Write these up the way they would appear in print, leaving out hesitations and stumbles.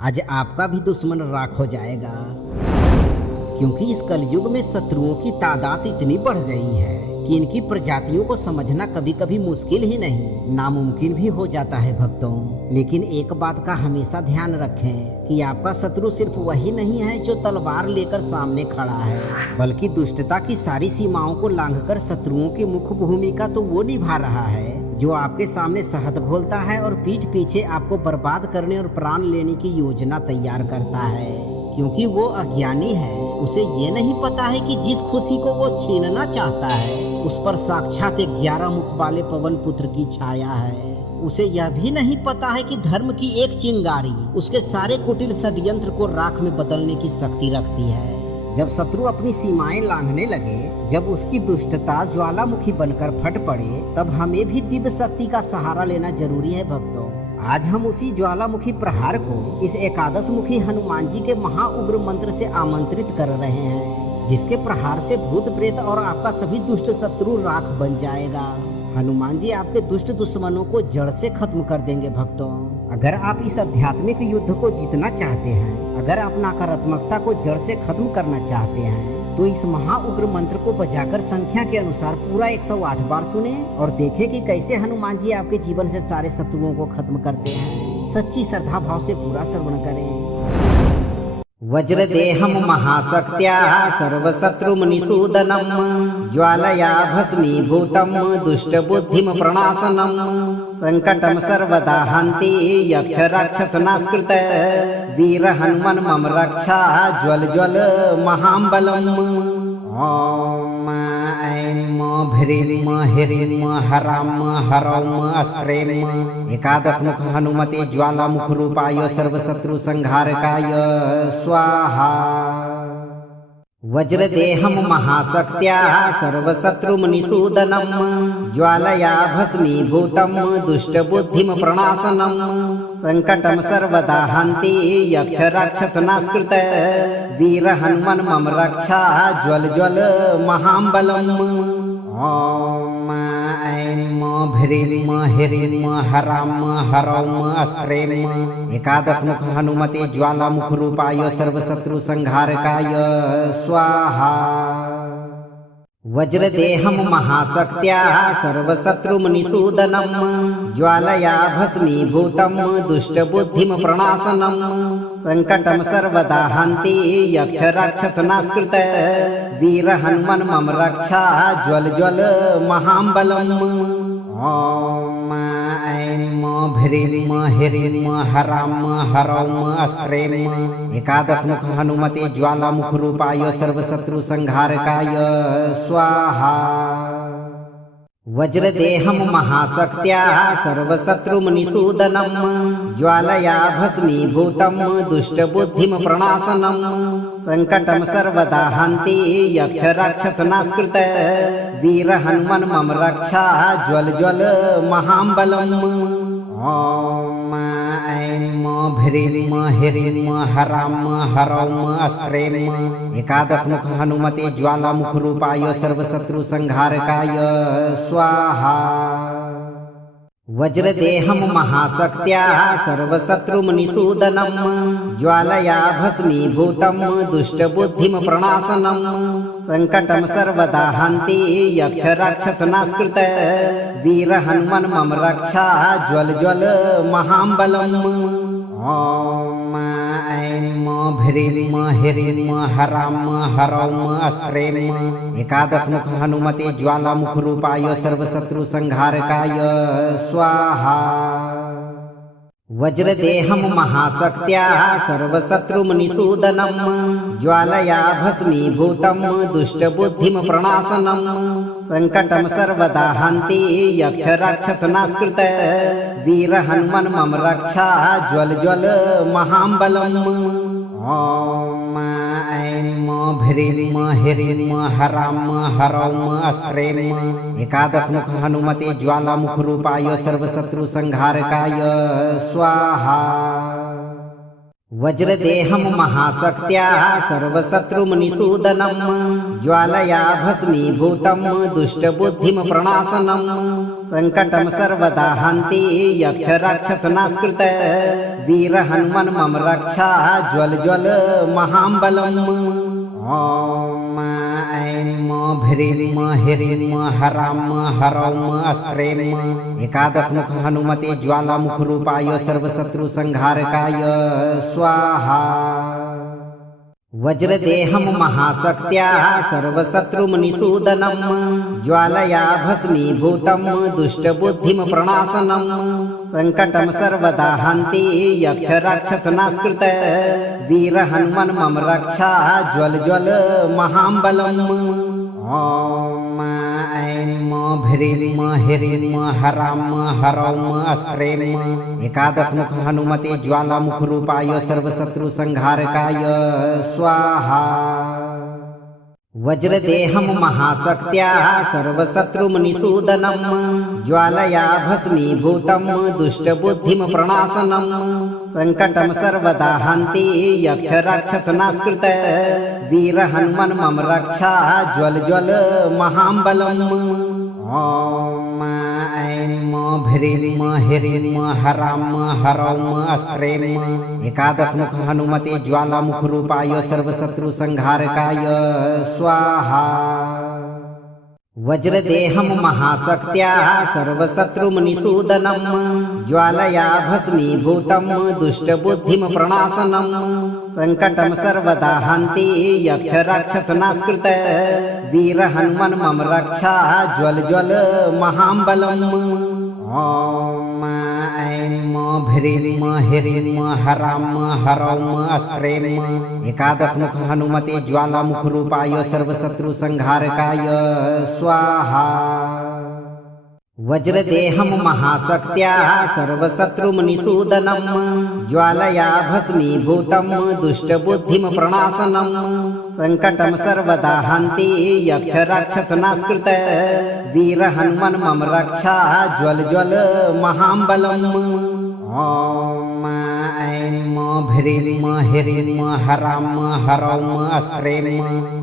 आज आपका भी दुश्मन राख हो जाएगा, क्योंकि इस कलयुग में शत्रुओं की तादाद इतनी बढ़ गई है कि इनकी प्रजातियों को समझना कभी कभी मुश्किल ही नहीं, नामुमकिन भी हो जाता है भक्तों। लेकिन एक बात का हमेशा ध्यान रखें कि आपका शत्रु सिर्फ वही नहीं है जो तलवार लेकर सामने खड़ा है, बल्कि दुष्टता की सारी सीमाओं को लांघकर शत्रुओं की मुख्य भूमिका तो वो निभा रहा है जो आपके सामने शहद घोलता है और पीठ पीछे आपको बर्बाद करने और प्राण लेने की योजना तैयार करता है, क्योंकि वो अज्ञानी है। उसे ये नहीं पता है कि जिस खुशी को वो छीनना चाहता है उस पर साक्षात 11 मुख वाले पवन पुत्र की छाया है। उसे यह भी नहीं पता है कि धर्म की एक चिंगारी उसके सारे कुटिल षड्यंत्र को राख में बदलने की शक्ति रखती है। जब शत्रु अपनी सीमाएं लांघने लगे, जब उसकी दुष्टता ज्वालामुखी बनकर फट पड़े, तब हमें भी दिव्य शक्ति का सहारा लेना जरूरी है भक्तों। आज हम उसी ज्वालामुखी प्रहार को इस एकादश मुखी हनुमान जी के महाउग्र मंत्र से आमंत्रित कर रहे हैं, जिसके प्रहार से भूत प्रेत और आपका सभी दुष्ट शत्रु राख बन जाएगा। हनुमान जी आपके दुष्ट दुश्मनों को जड़ से खत्म कर देंगे भक्तों। अगर आप इस आध्यात्मिक युद्ध को जीतना चाहते हैं, अगर आप नकारात्मकता को जड़ से खत्म करना चाहते हैं, तो इस महाउग्र मंत्र को बजाकर संख्या के अनुसार पूरा 108 बार सुने और देखें कि कैसे हनुमान जी आपके जीवन से सारे शत्रुओं को खत्म करते हैं। सच्ची श्रद्धा भाव से पूरा श्रवण करें। वज्रदेहं महाशक्त्या सर्वशत्रुमुनिसूदनं ज्वालया भस्मीभूतं दुष्टबुद्धिं प्रणाशनं संकटं सर्वदा हन्ति यक्षराक्षसनास्कृत वीर हनुमन् मम रक्षा ज्वल ज्वल महाबलम्। ॐ ऐं ह्रीं ह्रीं हरां हरौं अस्त्रें एकादशमुख हनुमते ज्वालामुख रूपाय सर्वशत्रु संहारकाय स्वाहा। वज्रदेहं महाशक्त्या सर्वशत्रुमुनिसूदनं ज्वालया भस्मीभूतं दुष्टबुद्धिं प्रणाशनं संकटं सर्वदा हन्ति यक्षराक्षसनास्कृत वीर हनुमन् मम रक्षा ज्वल ज्वल महाबलम्। ॐ ऐं ह्रीं हरां हरौं अस्त्रें एकादशमुख हनुमते ज्वालामुख रूपाय सर्वशत्रु संहारकाय स्वाहा। वज्रदेहं महाशक्त्या सर्वशत्रुमुनिसूदनं ज्वालया भस्मीभूतं दुष्टबुद्धिं प्रणाशनं संकटं सर्वदा हन्ति यक्षराक्षसनास्कृत वीर हनुमन् मम रक्षा ज्वल ज्वल महाबलम्। ॐ ऐं ह्रीं हरां हरौं अस्त्रें एकादशमुख हनुमते ज्वालामुख रूपाय सर्वशत्रु संहारकाय स्वाहा। वज्रदेहं महाशक्त्या सर्वशत्रुमुनिसूदनं ज्वालया भस्मीभूतं दुष्टबुद्धिं प्रणाशनं संकटं सर्वदा हन्ति यक्षराक्षसनास्कृत वीर हनुमन् मम रक्षा ज्वल ज्वल महाबलम्। ॐ ऐं ह्रीं हरां हरौं अस्त्रें एकादशमुख हनुमते ज्वालामुख रूपाय सर्वशत्रु संहारकाय स्वाहा। वज्रदेहं महाशक्त्या सर्वशत्रुमुनिसूदनं ज्वालया भस्मीभूतं दुष्टबुद्धिं प्रणाशनं संकटं सर्वदा हन्ति यक्षराक्षसनास्कृत वीर हनुमन् मम रक्षा ज्वल ज्वल महाबलम्। ॐ ऐं ह्रीं हरां हरौं अस्त्रें एकादशमुख हनुमते ज्वालामुख रूपाय सर्वशत्रु संहारकाय स्वाहा। वज्रदेहं महाशक्त्या सर्वशत्रुमुनिसूदनं ज्वालया भस्मीभूतं दुष्टबुद्धिं प्रणाशनं संकटं सर्वदा हन्ति यक्षराक्षसनास्कृत वीर हनुमन् मम रक्षा ज्वल ज्वल महाबलम्। ॐ ऐं ह्रीं हरां हरौं अस्त्रें एकादशमुख हनुमते ज्वालामुख रूपाय सर्वशत्रु संहारकाय स्वाहा। वज्रदेहं महाशक्त्या सर्वशत्रुमनिसूदनं ज्वालया भस्मीभूतं दुष्टबुद्धिं प्रणाशनं संकटं सर्वदा हन्ति यक्षराक्षसनास्कृत वीर हनुमन् मम रक्षा ज्वल ज्वल महाबलम्। ॐ ऐं ह्रीं ह्रीं हरां हरौं अस्त्रें एकादशमस हनुमते ज्वालामुखरूपाय सर्वशत्रुसंहारकाय स्वाहा। वज्रदेहं महाशक्त्या सर्वशत्रुमनिसूदनं ज्वालया भस्मीभूतं दुष्टबुद्धिं प्रणाशनं संकटं सर्वदा हन्ति यक्षराक्षसनास्कृत वीर हनुमन् मम रक्षा ज्वल ज्वल महाबलम्। ॐ ऐं ह्रीं ह्रीं हरां हरौं अस्त्रें एकादशमस हनुमते ज्वालामुखरूपाय सर्वशत्रुसंहारकाय स्वाहा। वज्रदेहं महाशक्त्या सर्वशत्रुमनिसूदनं ज्वालया भस्मीभूतं दुष्टबुद्धिं प्रणाशनं संकटं सर्वदा हन्ति यक्षराक्षसनास्कृत वीर हनुमन् मम रक्षा ज्वल ज्वल महाबलम्। ॐ ऐं ह्रीं ह्रीं हरां हरौं अस्त्रें एकादशमस हनुमते ज्वालामुखरूपाय सर्वशत्रुसंहारकाय स्वाहा। वज्रदेहं महाशक्त्या सर्वशत्रुमनिसूदनं ज्वालया भस्मीभूतं दुष्टबुद्धिं प्रणाशनं संकटं सर्वदा हन्ति यक्षराक्षसनास्कृत वीर हनुमन् मम रक्षा ज्वल ज्वल महाबलम्। ॐ ऐं ह्रीं ह्रीं हरां हरौं अस्त्रें एकादशमस हनुमते ज्वालामुखरूपाय सर्वशत्रुसंहारकाय स्वाहा। वज्रदेहं महाशक्त्या सर्वशत्रुमनिसूदनं ज्वालया भस्मीभूतं दुष्टबुद्धिं प्रणाशनं संकटं सर्वदा हन्ति यक्षराक्षसनास्कृत वीर हनुमन् मम रक्षा ज्वल ज्वल महाबलम्। ॐ ऐं ह्रीं ह्रीं हरां हरौं अस्त्रें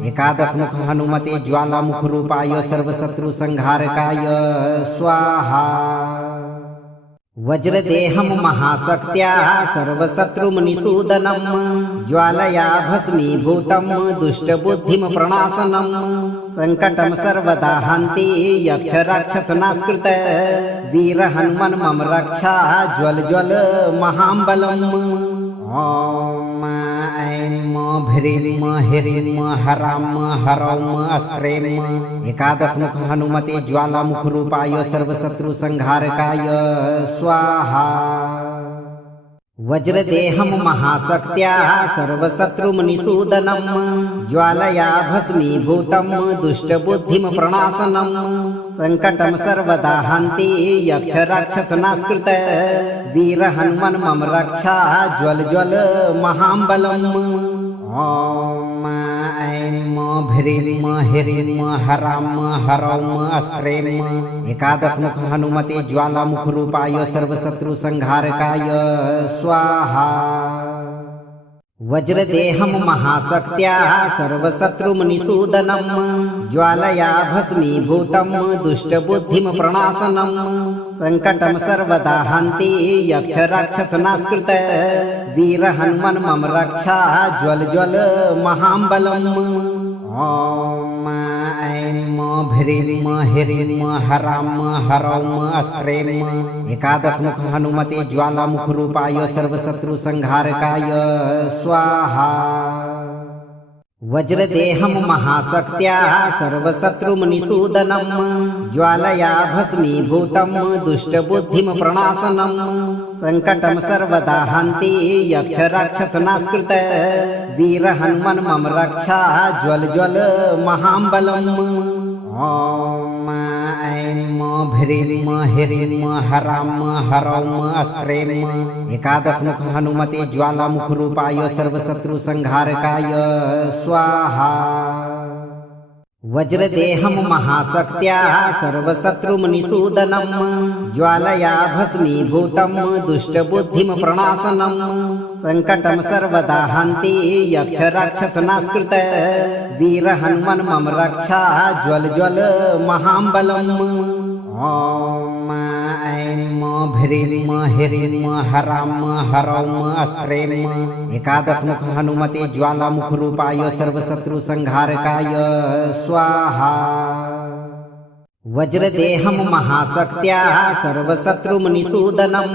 एकादशमस हनुमते ज्वालामुखरूपाय सर्वशत्रुसंहारकाय स्वाहा। वज्रदेहं महाशक्त्या सर्वशत्रुमनिसूदनं ज्वालया भस्मीभूतं दुष्टबुद्धिं प्रणाशनं संकटं सर्वदा हन्ति यक्षराक्षसनास्कृत वीर हनुमन् मम रक्षा ज्वल ज्वल महाबलम्। ॐ ऐं ह्रीं ह्रीं हरां हरौं अस्त्रें एकादशमस हनुमते ज्वालामुखरूपाय सर्वशत्रुसंहारकाय स्वाहा। वज्रदेहं महाशक्त्या सर्वशत्रुमनिसूदनं ज्वालया भस्मीभूतं दुष्टबुद्धिं प्रणाशनं संकटं सर्वदा हन्ति यक्षराक्षसनास्कृत वीर हनुमन् मम रक्षा ज्वल ज्वल महाबलम्। ॐ ऐं ह्रीं ह्रीं हरां हरौं अस्त्रें एकादशमस हनुमते ज्वालामुखरूपाय सर्वशत्रुसंहारकाय स्वाहा। वज्रदेहं महाशक्त्या सर्वशत्रुमनिसूदनं ज्वालया भस्मीभूतं दुष्टबुद्धिं प्रणाशनं संकटं सर्वदा हन्ति यक्षराक्षसनास्कृत वीर हनुमन् मम रक्षा ज्वल ज्वल महाबलम्। ॐ ऐं ह्रीं ह्रीं हरां हरौं अस्त्रें एकादशमस हनुमते ज्वालामुखरूपाय सर्वशत्रुसंहारकाय स्वाहा। वज्रदेहं महाशक्त्या सर्वशत्रुमनिसूदनं ज्वालया भस्मीभूतं दुष्टबुद्धिं प्रणाशनं संकटं सर्वदा हन्ति यक्षराक्षसनास्कृत वीर हनुमन् मम रक्षा ज्वल ज्वल महाबलम्। ॐ ऐं ह्रीं ह्रीं हरां हरौं अस्त्रें एकादशमस हनुमते ज्वालामुखरूपाय सर्वशत्रुसंहारकाय स्वाहा। वज्रदेहं महाशक्त्या सर्वशत्रुमुनिसूदनं ज्वालया भस्मीभूतं दुष्टबुद्धिं प्रणाशनं संकटं सर्वदा हन्ति यक्षराक्षसनास्कृत वीर हनुमन् मम रक्षा ज्वल ज्वल महाबलम्। ॐ ऐं ह्रीं ह्रीं हरां हरौं अस्त्रें एकादशमुख हनुमते ज्वालामुखरूपाय सर्वशत्रुसंहारकाय स्वाहा। वज्रदेहं महाशक्त्या सर्वशत्रुमुनिसूदनं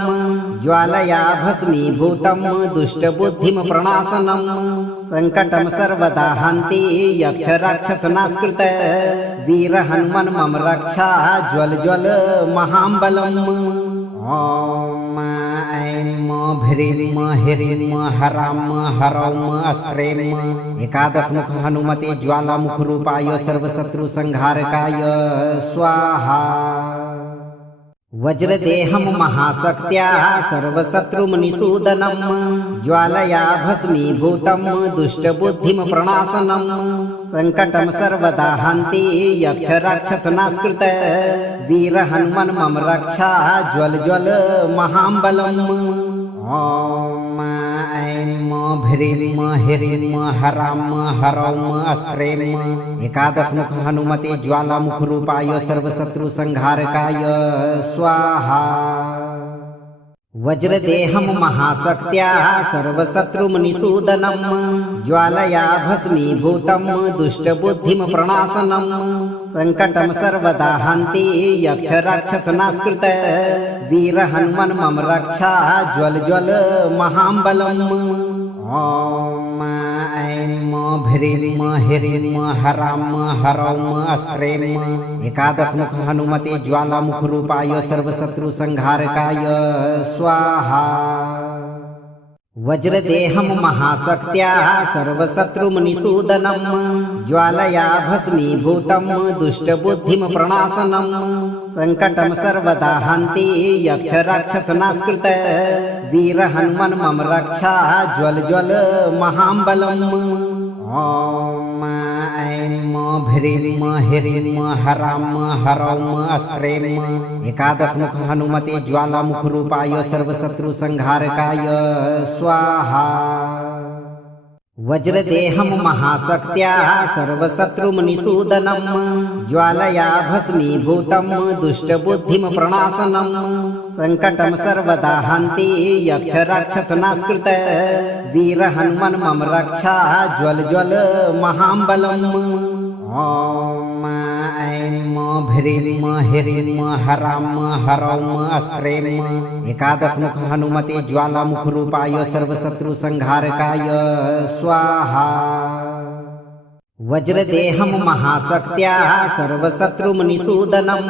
ज्वालया भस्मीभूतं दुष्टबुद्धिं प्रणाशनं संकटं सर्वदा हन्ति यक्षराक्षसनास्कृत वीर हनुमन् मम रक्षा ज्वल ज्वल महाबलम्। ॐ ऐं ह्रीं हरां हरौं अस्त्रें एकादशमुख हनुमते ज्वालामुखरूपाय सर्वशत्रुसंहारकाय स्वाहा। वज्रदेहं महाशक्त्या सर्वशत्रुमुनिसूदनं ज्वालया भस्मीभूतं दुष्टबुद्धिं प्रणाशनं संकटं सर्वदा हन्ति यक्षराक्षसनास्कृत वीर हनुमन् मम रक्षा ज्वल ज्वल महाबलम्। ॐ ऐं ह्रीं हरां हरौं अस्त्रें एकादशमुख हनुमते ज्वालामुखरूपाय सर्वशत्रुसंहारकाय स्वाहा। वज्रदेहं महाशक्त्या सर्वशत्रुमुनिसूदनं ज्वालया भस्मीभूतं दुष्टबुद्धिं प्रणाशनं संकटं सर्वदा हन्ति यक्षराक्षसनास्कृत वीर हनुमन् मम रक्षा ज्वल ज्वल महाबलम्। ॐ ऐं ह्रीं हरां हरौं अस्त्रें एकादशमुख हनुमते ज्वालामुखरूपाय सर्वशत्रुसंहारकाय स्वाहा। वज्रदेहं महाशक्त्या सर्वशत्रुमुनिसूदनं ज्वालया भस्मीभूतं दुष्टबुद्धिं प्रणाशनं संकटं सर्वदा हन्ति यक्षराक्षसनास्कृत वीर हनुमन् मम रक्षा ज्वल ज्वल महाबलम्। ॐ ऐं ह्रीं हरां हरौं अस्त्रें एकादशमुख हनुमते ज्वालामुखरूपाय सर्वशत्रुसंहारकाय स्वाहा। वज्रदेहं महाशक्त्या सर्वशत्रुमुनिसूदनं ज्वालया भस्मीभूतं दुष्टबुद्धिं प्रणाशनं संकटं सर्वदा हन्ति यक्षराक्षसनास्कृत वीर हनुमन् मम रक्षा ज्वल ज्वल महाबलम्। ॐ ऐं ह्रीं हरां हरौं अस्त्रें एकादशमुख हनुमते ज्वालामुखरूपाय सर्वशत्रुसंहारकाय स्वाहा। वज्रदेहं महाशक्त्या सर्वशत्रुमुनिसूदनं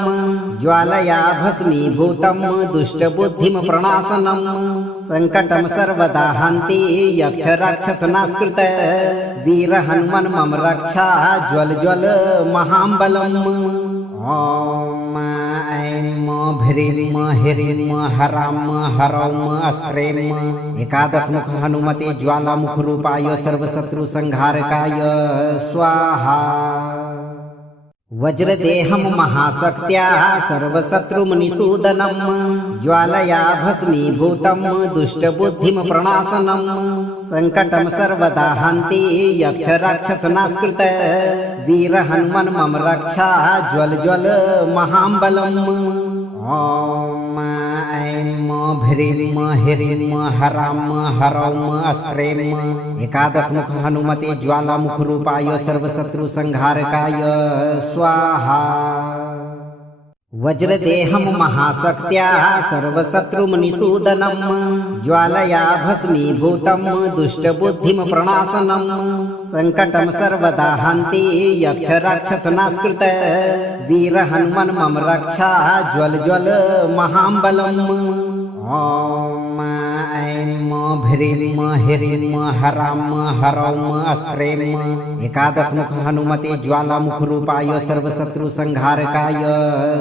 ज्वालया भस्मीभूतं दुष्टबुद्धिं प्रणाशनं संकटं सर्वदा हन्ति यक्षराक्षसनास्कृत वीर हनुमन् मम रक्षा ज्वल ज्वल महाबलम्। ॐ ऐं ह्रीं हरां हरौं अस्त्रें एकादशमुख हनुमते ज्वालामुखरूपाय सर्वशत्रुसंहारकाय स्वाहा। वज्रदेहं महाशक्त्या सर्वशत्रुमुनिसूदनं ज्वालया भस्मीभूतं दुष्टबुद्धिं प्रणाशनं संकटं सर्वदा हन्ति यक्षराक्षसनास्कृत वीर हनुमन् मम रक्षा ज्वल ज्वल महाबलम्। ॐ ऐं ह्रीं हरां हरौं अस्त्रें एकादशमुख हनुमते ज्वालामुखरूपाय सर्वशत्रुसंहारकाय स्वाहा। वज्रदेहं महाशक्त्या सर्वशत्रुमुनिसूदनं ज्वालया भस्मीभूतं दुष्टबुद्धिं प्रणाशनं संकटं सर्वदा हन्ति यक्षराक्षसनास्कृत वीर हनुमन् मम रक्षा ज्वल ज्वल महाबलम्। ॐ ऐं ह्रीं हरां हरौं अस्त्रें एकादशमुख हनुमते ज्वालामुखरूपाय सर्वशत्रुसंहारकाय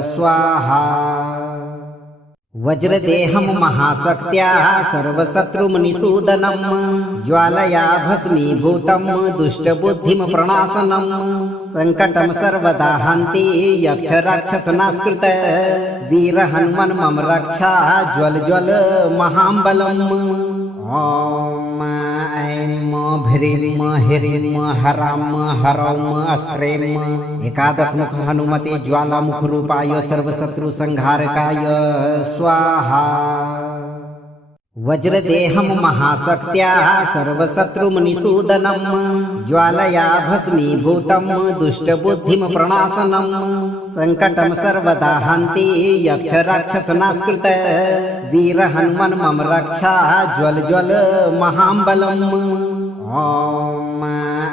स्वाहा। वज्रदेहं महाशक्त्या सर्वशत्रुमनिसूदनं ज्वालया भस्मीभूतं दुष्टबुद्धिं प्रणाशनं संकटं सर्वदा हन्ति यक्षराक्षसनास्कृत वीर हनुमन् मम रक्षा ज्वल ज्वल महाबलम्। ॐ ऐं ह्रीं ह्रीं हरां हरौं अस्त्रें एकादशम हनुमते ज्वालामुखरूपाय सर्वशत्रुसंहारकाय स्वाहा। वज्रदेहं महाशक्त्या सर्वशत्रुमनिसूदनं ज्वालया भस्मीभूतं दुष्टबुद्धिं प्रणाशनं संकटं सर्वदा हन्ति यक्षराक्षसनास्कृत वीर हनुमन् मम रक्षा ज्वल ज्वल महाबलम्। ॐ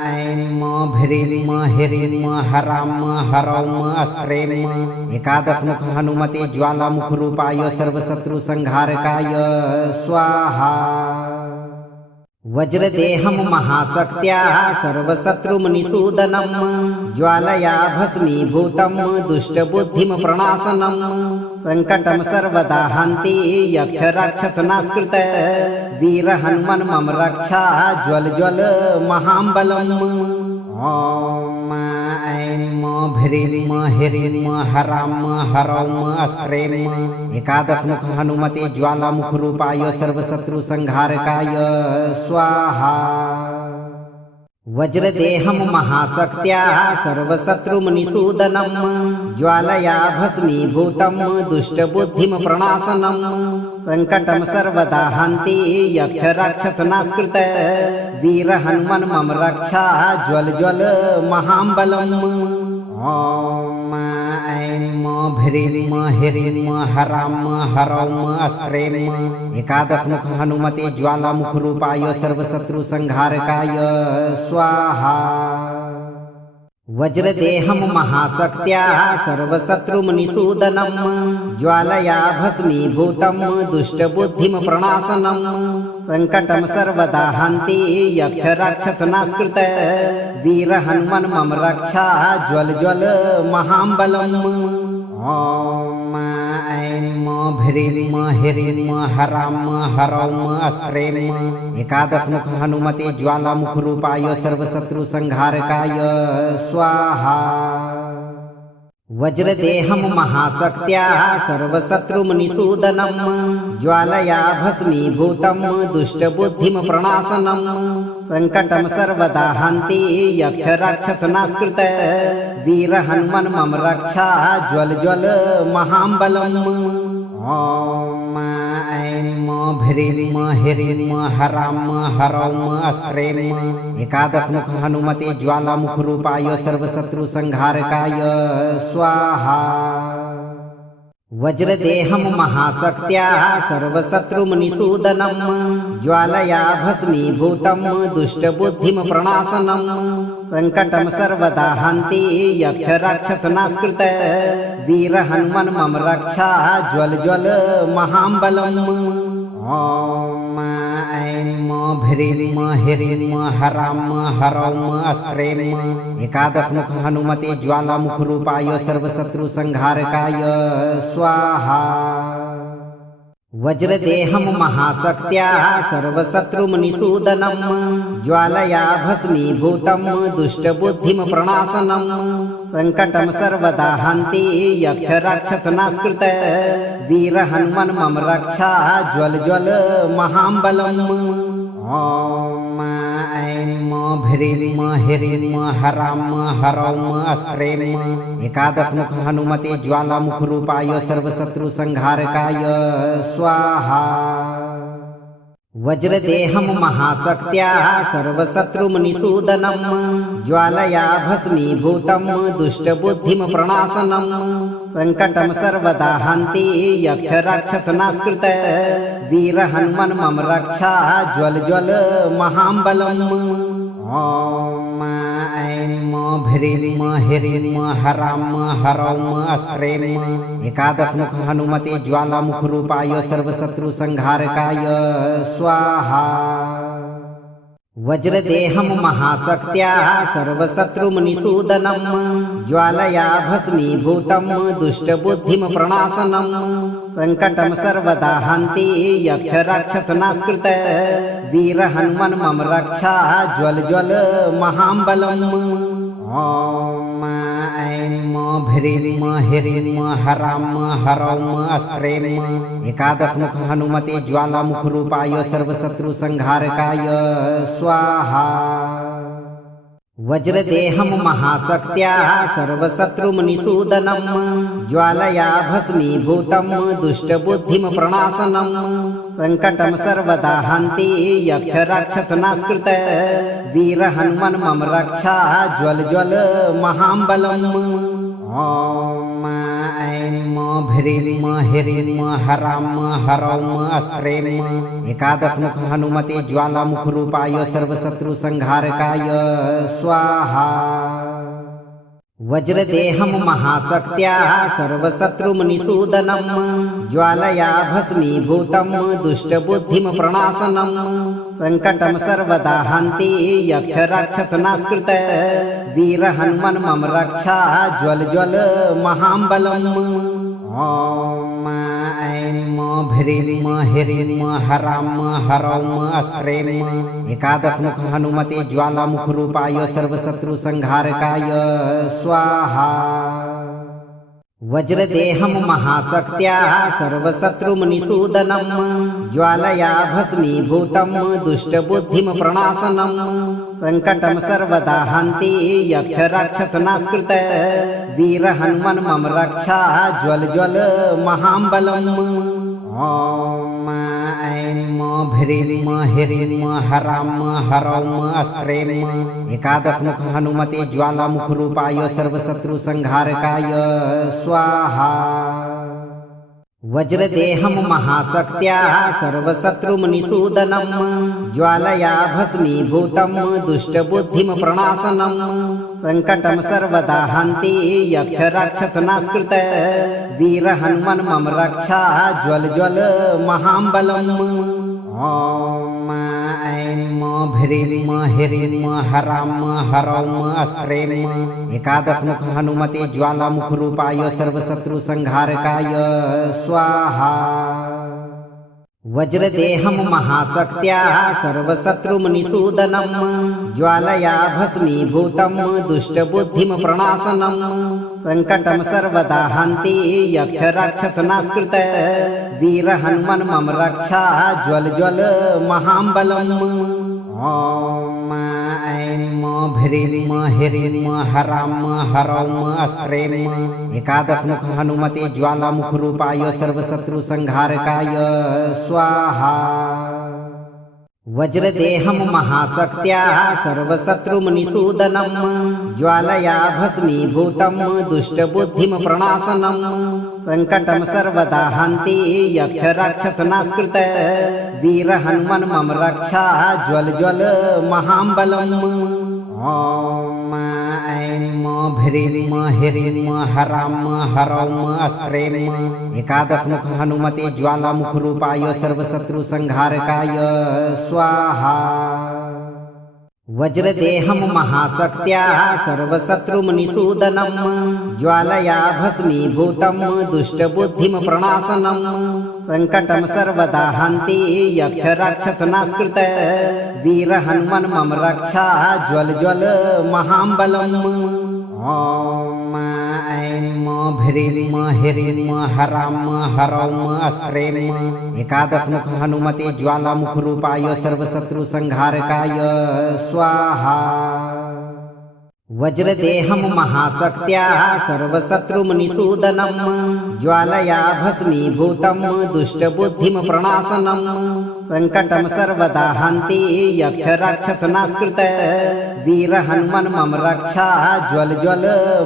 ऐं ह्रीं ह्रीं हरां हरौं अस्त्रें एकादशम हनुमते ज्वालामुखरूपाय सर्वशत्रुसंहारकाय स्वाहा। वज्रदेहं महाशक्त्या सर्वशत्रुमनिसूदनं ज्वालया भस्मीभूतं दुष्टबुद्धिं प्रणाशनं संकटं सर्वदा हन्ति यक्षराक्षसनास्कृत वीर हनुमन् मम रक्षा ज्वल ज्वल महाबलम्। ॐ ऐं ह्रीं ह्रीं हरां हरौं अस्त्रें एकादशम हनुमते ज्वालामुखरूपाय सर्वशत्रुसंहारकाय स्वाहा। वज्रदेहं महाशक्त्या सर्वशत्रुमनिसूदनं ज्वालया भस्मीभूतं दुष्टबुद्धिं प्रणाशनं संकटं सर्वदा हन्ति यक्षराक्षसनास्कृत वीर हनुमन् मम रक्षा ज्वल ज्वल महाबलम्। ॐ ऐं ह्रीं ह्रीं हरां हरौं अस्त्रें एकादशम हनुमते ज्वालामुखरूपाय सर्वशत्रुसंहारकाय स्वाहा। वज्रदेहं महाशक्त्या सर्वशत्रुमनिसूदनं ज्वालया भस्मीभूतं दुष्टबुद्धिं प्रणाशनं संकटं सर्वदा हन्ति यक्षराक्षसनास्कृत वीर हनुमन् मम रक्षा ज्वल ज्वल महाबलम्। ॐ ऐं ह्रीं ह्रीं हरां हरौं अस्त्रें एकादशम हनुमते ज्वालामुखरूपाय सर्वशत्रुसंहारकाय स्वाहा। वज्रदेहं महाशक्त्या सर्वशत्रुमनिसूदनं ज्वालया भस्मीभूतं दुष्टबुद्धिं प्रणाशनं संकटं सर्वदा हन्ति यक्षराक्षसनास्कृत वीर हनुमन् मम रक्षा ज्वल ज्वल महाबलम्। ॐ ऐं ह्रीं ह्रीं हरां हरौं अस्त्रें एकादशम हनुमते ज्वालामुखरूपाय सर्वशत्रुसंहारकाय स्वाहा। वज्रदेहं महाशक्त्या सर्वशत्रुमनिसूदनं ज्वालया भस्मीभूतं दुष्टबुद्धिं प्रणाशनं संकटं सर्वदा हन्ति यक्षराक्षसनास्कृत वीर हनुमन् मम रक्षा ज्वल ज्वल महाबलम्। ॐ ऐं ह्रीं ह्रीं हरां हरौं अस्त्रें एकादशम हनुमते ज्वालामुखरूपाय सर्वशत्रुसंहारकाय स्वाहा। वज्रदेहं महाशक्त्या सर्वशत्रुमनिसूदनं ज्वालया भस्मीभूतं दुष्टबुद्धिं प्रणाशनं संकटं सर्वदा हन्ति यक्षराक्षसनास्कृत वीर हनुमन् मम रक्षा ज्वल ज्वल महाबलम्। ॐ ऐं ह्रीं ह्रीं हरां हरौं अस्त्रें एकादशम हनुमते ज्वालामुखरूपाय सर्वशत्रुसंहारकाय स्वाहा। वज्रदेहं महाशक्त्या सर्वशत्रुमनिसूदनं ज्वालया भस्मीभूतं दुष्टबुद्धिं प्रणाशनं संकटं सर्वदा हन्ति यक्षराक्षसनास्कृत वीर हनुमन् मम रक्षा ज्वल ज्वल महाबलम्। ॐ ऐं ह्रीं ह्रीं हरां हरौं अस्त्रें एकादशम हनुमते ज्वालामुखरूपाय सर्वशत्रुसंहारकाय स्वाहा। वज्रदेहं महाशक्त्या सर्वशत्रुमुनिसूदनं ज्वालया भस्मीभूतं दुष्टबुद्धिं प्रणाशनं संकटं सर्वदा हन्ति यक्षराक्षसनास्कृत वीर हनुमन् मम रक्षा ज्वल ज्वल महाबलम्। ॐ ऐं ह्रीं ह्रीं हरां हरौं अस्त्रें एकादशमुख हनुमते ज्वालामुखरूपाय सर्वशत्रुसंहारकाय स्वाहा। वज्रदेहं महाशक्त्या सर्वशत्रुमुनिसूदनं ज्वालया भस्मीभूतं दुष्टबुद्धिं प्रणाशनं संकटं सर्वदा हन्ति यक्षराक्षसनास्कृत वीर हनुमन् मम रक्षा ज्वल ज्वल महाबलम्। ॐ ऐं ह्रीं हरां हरौं अस्त्रें एकादशमुख हनुमते ज्वालामुखरूपाय सर्वशत्रुसंहारकाय स्वाहा। वज्रदेहं महाशक्त्या सर्वशत्रुमुनिसूदनं ज्वालया भस्मीभूतं दुष्टबुद्धिं प्रणाशनं संकटं सर्वदा हन्ति यक्षराक्षसनास्कृत वीर हनुमन् मम रक्षा ज्वल ज्वल महाबलम्। ॐ ऐं ह्रीं हरां हरौं अस्त्रें एकादशमुख हनुमते ज्वालामुखरूपाय सर्वशत्रुसंहारकाय स्वाहा। वज्रदेहं महाशक्त्या सर्वशत्रुमुनिसूदनं ज्वालया भस्मीभूतं दुष्टबुद्धिं प्रणाशनं संकटं सर्वदा हन्ति यक्षराक्षसनास्कृत वीर हनुमन् मम रक्षा ज्वल ज्वल महाबलम्। ॐ ऐं ह्रीं हरां हरौं अस्त्रें एकादशमुख हनुमते ज्वालामुखरूपाय सर्वशत्रुसंहारकाय स्वाहा। वज्रदेहं महाशक्त्या सर्वशत्रुमुनिसूदनं ज्वालया भस्मीभूतं दुष्टबुद्धिं प्रणाशनं संकटं सर्वदा हन्ति यक्षराक्षसनास्कृत वीर हनुमन् मम रक्षा ज्वल ज्वल महाबलम्। ॐ ऐं ह्रीं हरां हरौं अस्त्रें एकादशमुख हनुमते ज्वालामुखरूपाय सर्वशत्रुसंहारकाय स्वाहा। वज्रदेहं महाशक्त्या सर्वशत्रुमुनिसूदनं ज्वालया भस्मीभूतं दुष्टबुद्धिं प्रणाशनं संकटं सर्वदा हन्ति यक्षराक्षसनास्कृत वीर हनुमन् मम रक्षा ज्वल ज्वल महाबलम्। ॐ ऐं ह्रीं हरां हरौं अस्त्रें एकादशमुख हनुमते ज्वालामुखरूपाय सर्वशत्रुसंहारकाय स्वाहा। वज्रदेहं महाशक्त्या सर्वशत्रुमुनिसूदनं ज्वालया भस्मीभूतं दुष्टबुद्धिं प्रणाशनं संकटं सर्वदा हन्ति यक्षराक्षसनास्कृत वीर हनुमन् मम रक्षा ज्वल ज्वल महाबलम्। ॐ ऐं ह्रीं हरां हरौं अस्त्रें एकादशमुख हनुमते ज्वालामुखरूपाय सर्वशत्रुसंहारकाय स्वाहा। वज्रदेहं महाशक्त्या सर्वशत्रुमुनिसूदनं ज्वालया भस्मीभूतं दुष्टबुद्धिं प्रणाशनं संकटं सर्वदा हन्ति यक्षराक्षसनास्कृत वीर हनुमन् मम रक्षा ज्वल ज्वल महाबलम्। ॐ ऐं ह्रीं हरां हरौं अस्त्रें एकादशमुख हनुमते ज्वालामुखरूपाय सर्वशत्रुसंहारकाय स्वाहा। वज्रदेहं महाशक्त्या सर्वशत्रुमुनिसूदनं ज्वालया भस्मीभूतं दुष्टबुद्धिं प्रणाशनं संकटं सर्वदा हन्ति यक्षराक्षसनास्कृत वीर हनुमन् मम रक्षा ज्वल ज्वल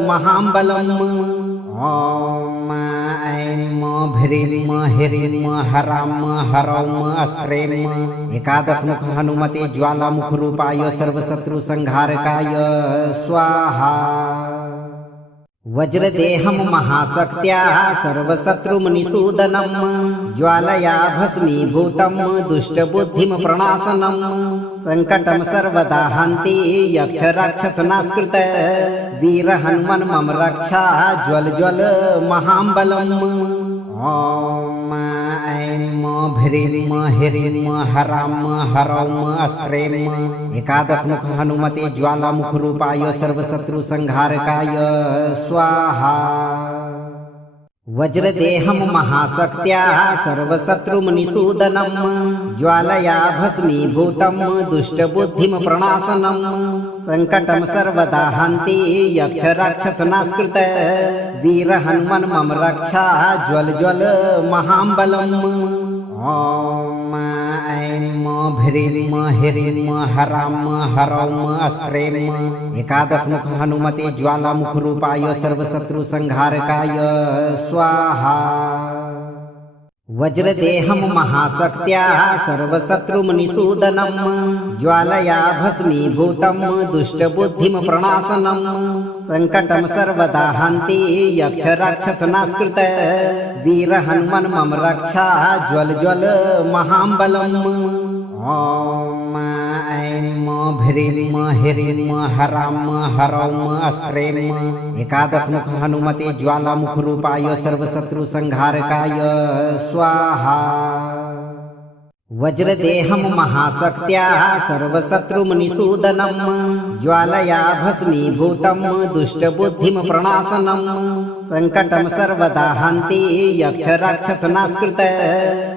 महाबलम्। ॐ ऐं ह्रीं हरां हरौं अस्त्रें एकादशमुख हनुमते ज्वालामुखरूपाय सर्वशत्रुसंहारकाय स्वाहा। वज्रदेहं महाशक्त्या सर्वशत्रुमनिसूदनं ज्वालया भस्मीभूतं दुष्टबुद्धिं प्रणाशनं संकटं सर्वदा हन्ति यक्षराक्षसनास्कृत वीर हनुमन् मम रक्षा ज्वल ज्वल महाबलम्। ॐ ऐं ह्रीं ह्रीं हरां हरौं अस्त्रें एकादशमुख हनुमते ज्वालामुखरूपाय सर्वशत्रुसंहारकाय स्वाहा। वज्रदेहं महाशक्त्या सर्वशत्रुमनिसूदनं ज्वालया भस्मीभूतं दुष्टबुद्धिं प्रणाशनं संकटं सर्वदा हन्ति यक्षराक्षसनास्कृत वीर हनुमन् मम रक्षा ज्वल ज्वल महाबलम्। ॐ ऐं ह्रीं ह्रीं हरां हरौं अस्त्रें एकादशमुख हनुमते ज्वालामुखरूपाय सर्वशत्रुसंहारकाय स्वाहा। वज्रदेहं महाशक्त्या सर्वशत्रुमनिसूदनं ज्वालया भस्मीभूतं दुष्टबुद्धिं प्रणाशनं संकटं सर्वदा हन्ति यक्षराक्षसनास्कृत वीर हनुमन् मम रक्षा ज्वल ज्वल महाबलम्। ॐ ऐं ह्रीं ह्रीं हरां हरौं अस्त्रें एकादशमुख हनुमते ज्वालामुखरूपाय सर्वशत्रुसंहारकाय स्वाहा। वज्रदेहं महाशक्त्या सर्वशत्रुमनिसूदनं ज्वालया भस्मीभूतं दुष्टबुद्धिं प्रणाशनं संकटं सर्वदा हन्ति यक्षराक्षसनास्कृत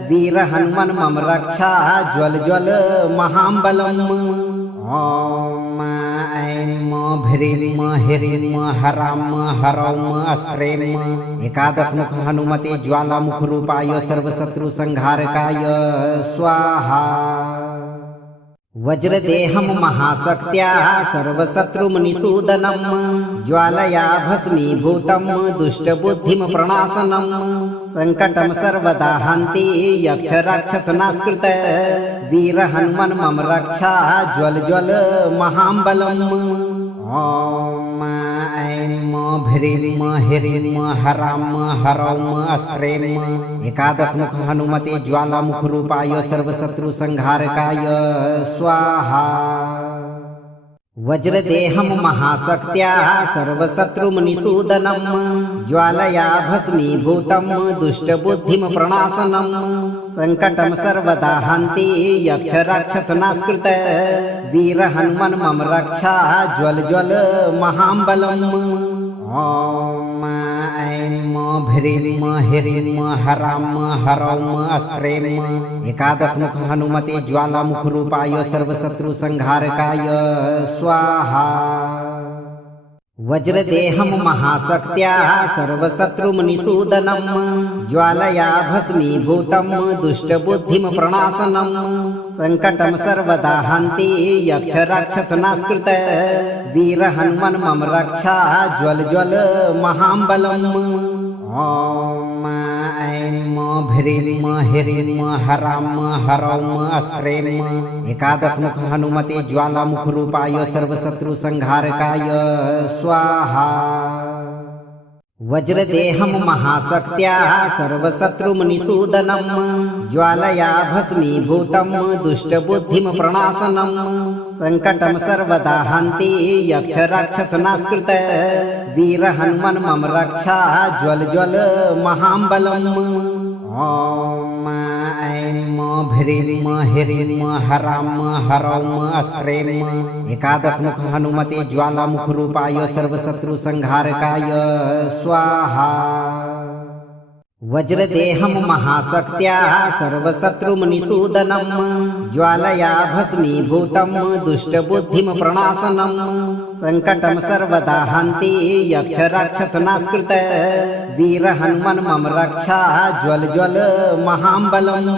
वीर हनुमन् मम रक्षा ज्वल ज्वल महाबलम्। ॐ ऐं ह्रीं ह्रीं हरां हरौं अस्त्रें एकादशमुख हनुमते ज्वालामुखरूपाय सर्वशत्रुसंहारकाय स्वाहा। वज्रदेहं महाशक्त्या सर्वशत्रुमनिसूदनं ज्वालया भस्मीभूतं दुष्टबुद्धिं प्रणाशनं संकटं सर्वदा हन्ति यक्षराक्षसनास्कृत वीर हनुमन् मम रक्षा ज्वल ज्वल महाबलम्। ॐ ऐं ह्रीं ह्रीं हरां हरौं अस्त्रें एकादशमुख हनुमते ज्वालामुखरूपाय सर्वशत्रुसंहारकाय स्वाहा। वज्रदेहं महाशक्त्या सर्वशत्रुमनिसूदनं ज्वालया भस्मीभूतं दुष्टबुद्धिं प्रणाशनं संकटं सर्वदा हन्ति यक्षराक्षसनास्कृत वीर हनुमन् मम रक्षा ज्वल ज्वल महाबलम्। ॐ ऐं ह्रीं ह्रीं हरां हरौं अस्त्रें एकादशमुख हनुमते ज्वालामुखरूपाय सर्वशत्रुसंहारकाय स्वाहा। वज्रदेहं महाशक्त्या सर्वशत्रुमनिसूदनं ज्वालया भस्मीभूतं दुष्टबुद्धिं प्रणाशनं संकटं सर्वदा हन्ति यक्षराक्षसनास्कृत वीर हनुमन् मम रक्षा ज्वल ज्वल महाबलम्। ॐ ऐं ह्रीं ह्रीं हरां हरौं अस्त्रें एकादशमुख हनुमते ज्वालामुखरूपाय सर्वशत्रुसंहारकाय स्वाहा। वज्रदेहं महाशक्त्या सर्वशत्रुमनिसूदनं ज्वालया भस्मीभूतं दुष्टबुद्धिं प्रणाशनं संकटं सर्वदा हन्ति यक्षराक्षसनास्कृत वीर हनुमन् मम रक्षा ज्वल ज्वल महाबलम्। ॐ ऐं ह्रीं ह्रीं हरां हरौं अस्त्रें एकादशमुख हनुमते ज्वालामुखरूपाय सर्वशत्रुसंहारकाय स्वाहा। वज्रदेहं महाशक्त्या सर्वशत्रुमनिसूदनं ज्वालया भस्मीभूतं दुष्टबुद्धिं प्रणाशनं संकटं सर्वदा हन्ति यक्षराक्षसनास्कृत वीर हनुमन् मम रक्षा ज्वल ज्वल महाबलम्।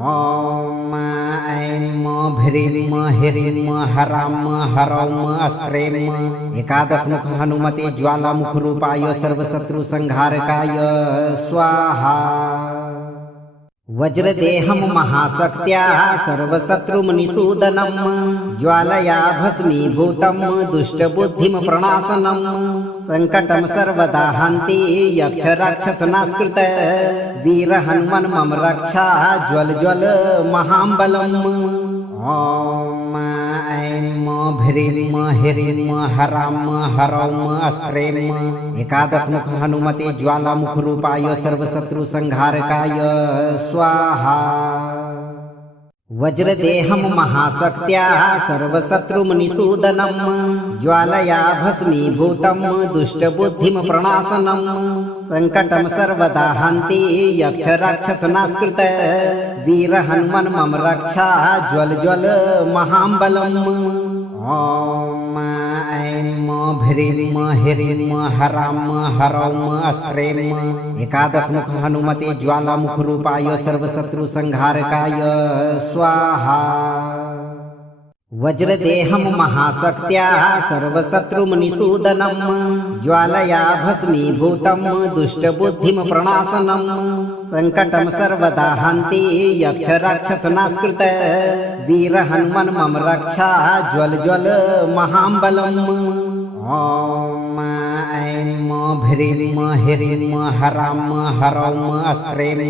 ॐ ऐं ह्रीं ह्रीं हरां हरौं अस्त्रें एकादशमुख हनुमते ज्वालामुखरूपाय सर्वशत्रुसंहारकाय स्वाहा। वज्रदेहं महाशक्त्या सर्वशत्रुमुनिसूदनं ज्वालया भस्मीभूतं दुष्टबुद्धिं प्रणाशनं संकटं सर्वदा हन्ति यक्षराक्षसनास्कृत वीर हनुमन् मम रक्षा ज्वल ज्वल महाबलम्। ॐ ऐं ह्रीं ह्रीं हरां हरौं अस्त्रें एकादशमुख हनुमते ज्वालामुखरूपाय सर्वशत्रुसंहारकाय स्वाहा। वज्रदेहं महाशक्त्या सर्वशत्रुमुनिसूदनं ज्वालया भस्मीभूतं दुष्टबुद्धिं प्रणाशनं संकटं सर्वदा हन्ति यक्षराक्षसनास्कृत वीर हनुमन् मम रक्षा ज्वल ज्वल महाबलम्। ॐ ऐं ह्रीं हरां हरौं अस्त्रें एकादशमुख हनुमते ज्वालामुखरूपाय सर्वशत्रुसंहारकाय स्वाहा। वज्रदेहं महाशक्त्या सर्वशत्रुमुनिसूदनं ज्वालया भस्मीभूतं दुष्टबुद्धिं प्रणाशनं संकटं सर्वदा हन्ति यक्षराक्षसनास्कृत वीर हनुमन् मम रक्षा ज्वल ज्वल महाबलम्। ॐ ऐं ह्रीं हरां हरौं अस्त्रें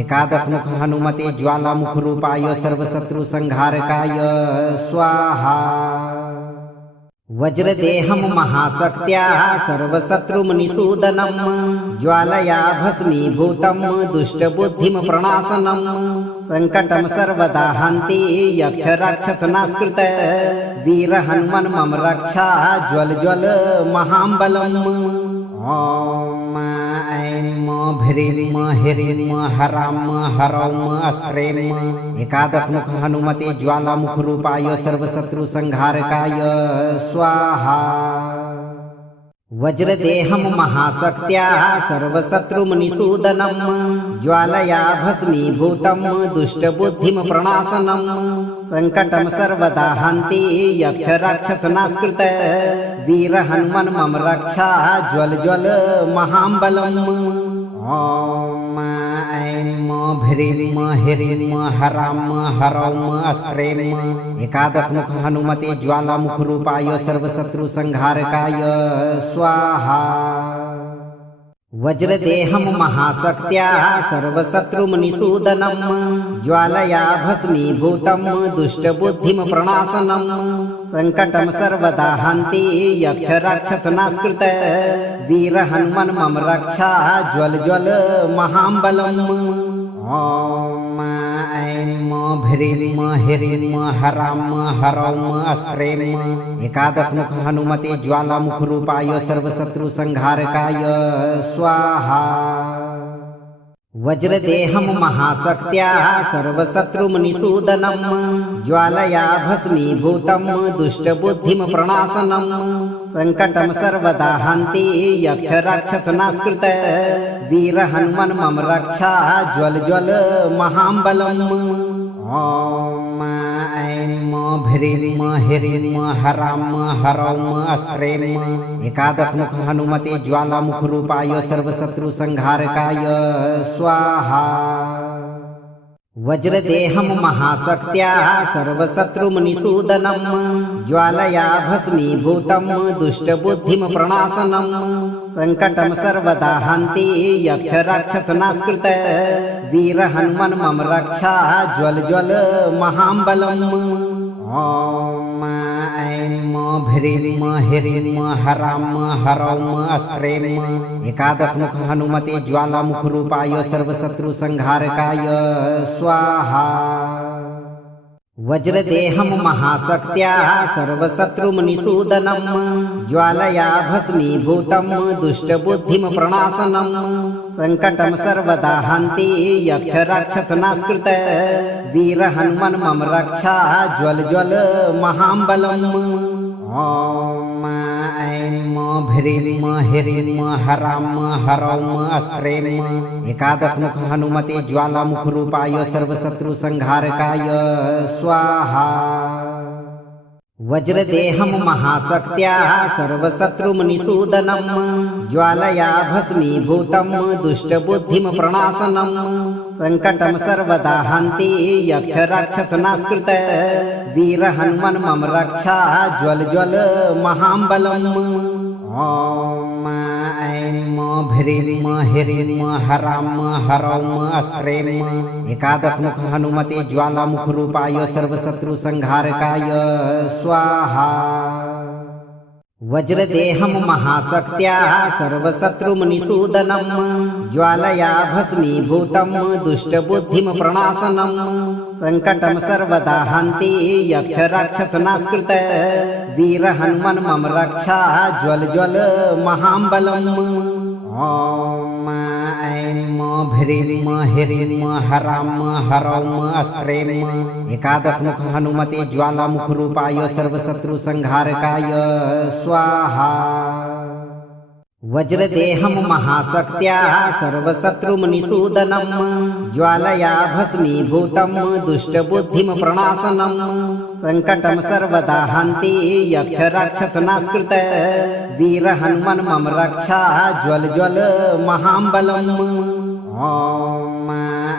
एकादशमुख हनुमते ज्वालामुखरूपाय सर्वशत्रुसंहारकाय स्वाहा। वज्रदेहं महाशक्त्या सर्वशत्रुमुनिसूदनं ज्वालया भस्मीभूतं दुष्टबुद्धिं प्रणाशनं संकटं सर्वदा हन्ति यक्षराक्षसनास्कृत वीर हनुमन् मम रक्षा ज्वल ज्वल महाबलम्। ॐ ऐं ह्रीं हरां हरौं अस्त्रें एकादशमुख हनुमते ज्वालामुखरूपाय सर्वशत्रुसंहारकाय स्वाहा। वज्रदेहं महाशक्त्या सर्वशत्रुमुनिसूदनं ज्वालया भस्मीभूतं दुष्टबुद्धिं प्रणाशनं संकटं सर्वदा हन्ति यक्षराक्षसनास्कृत वीर हनुमन् मम रक्षा ज्वल ज्वल महाबलम्। ॐ ऐं ह्रीं हरां हरौं अस्त्रें एकादशमुख हनुमते ज्वालामुखरूपाय सर्वशत्रुसंहारकाय स्वाहा। वज्रदेहं महाशक्त्या सर्वशत्रुमुनिसूदनं ज्वालया भस्मीभूतं दुष्टबुद्धिं प्रणाशनं संकटं सर्वदा हन्ति यक्षराक्षसनास्कृत वीर हनुमन् मम रक्षा ज्वल ज्वल महाबलम्। ॐ ऐं ह्रीं हरां हरौं अस्त्रें एकादशमुख हनुमते ज्वालामुखरूपाय सर्वशत्रुसंहारकाय स्वाहा। वज्रदेहं महाशक्त्या सर्वशत्रुमुनिसूदनं ज्वालया भस्मीभूतं दुष्टबुद्धिं प्रणाशनं संकटं सर्वदा हन्ति यक्षराक्षसनास्कृत वीर हनुमन् मम रक्षा ज्वल ज्वल महाबलम्। ॐ ऐं ह्रीं हरां हरौं अस्त्रें एकादशमुख हनुमते ज्वालामुखरूपाय सर्वशत्रुसंहारकाय स्वाहा। वज्रदेहं महाशक्त्या सर्वशत्रुमुनिसूदनं ज्वालया भस्मीभूतं दुष्टबुद्धिं प्रणाशनं संकटं सर्वदा हन्ति यक्षराक्षसनास्कृत वीर हनुमन् मम रक्षा ज्वल ज्वल महाबलम्। ॐ ऐं ह्रीं हरां हरौं अस्त्रें एकादशमुख हनुमते ज्वालामुखरूपाय सर्वशत्रुसंहारकाय स्वाहा। वज्रदेहं महाशक्त्या सर्वशत्रुमुनिसूदनं ज्वालया भस्मीभूतं दुष्टबुद्धिं प्रणाशनं संकटं सर्वदा हन्ति यक्षराक्षसनास्कृत वीर हनुमन् मम रक्षा ज्वल ज्वल महाबलम्। ॐ ऐं ह्रीं हरां हरौं अस्त्रें एकादशमुख हनुमते ज्वालामुखरूपाय सर्वशत्रुसंहारकाय स्वाहा। वज्रदेहं महाशक्त्या सर्वशत्रुमनिसूदनं ज्वालया भस्मीभूतं दुष्टबुद्धिं प्रणाशनं संकटं सर्वदा हन्ति यक्षराक्षसनास्कृत वीर हनुमन् मम रक्षा ज्वल ज्वल महाबलम्। ॐ ऐं ह्रीं ह्रीं हरां हरौं अस्त्रें एकादशम हनुमते ज्वालामुखरूपाय सर्वशत्रुसंहारकाय स्वाहा। वज्रदेहं महाशक्त्या सर्वशत्रुमनिसूदनं ज्वालया भस्मीभूतं दुष्टबुद्धिं प्रणाशनं संकटं सर्वदा हन्ति यक्षराक्षसनास्कृत वीर हनुमन् मम रक्षा ज्वल ज्वल महाबलम्। ॐ ऐं ह्रीं ह्रीं हरां हरौं अस्त्रें एकादशम हनुमते ज्वालामुखरूपाय सर्वशत्रुसंहारकाय स्वाहा। वज्रदेहं महाशक्त्या सर्वशत्रुमनिसूदनं ज्वालया भस्मीभूतं दुष्टबुद्धिं प्रणाशनं संकटं सर्वदा हन्ति यक्षराक्षसनास्कृत वीर हनुमन् मम रक्षा ज्वल ज्वल महाबलम्। ॐ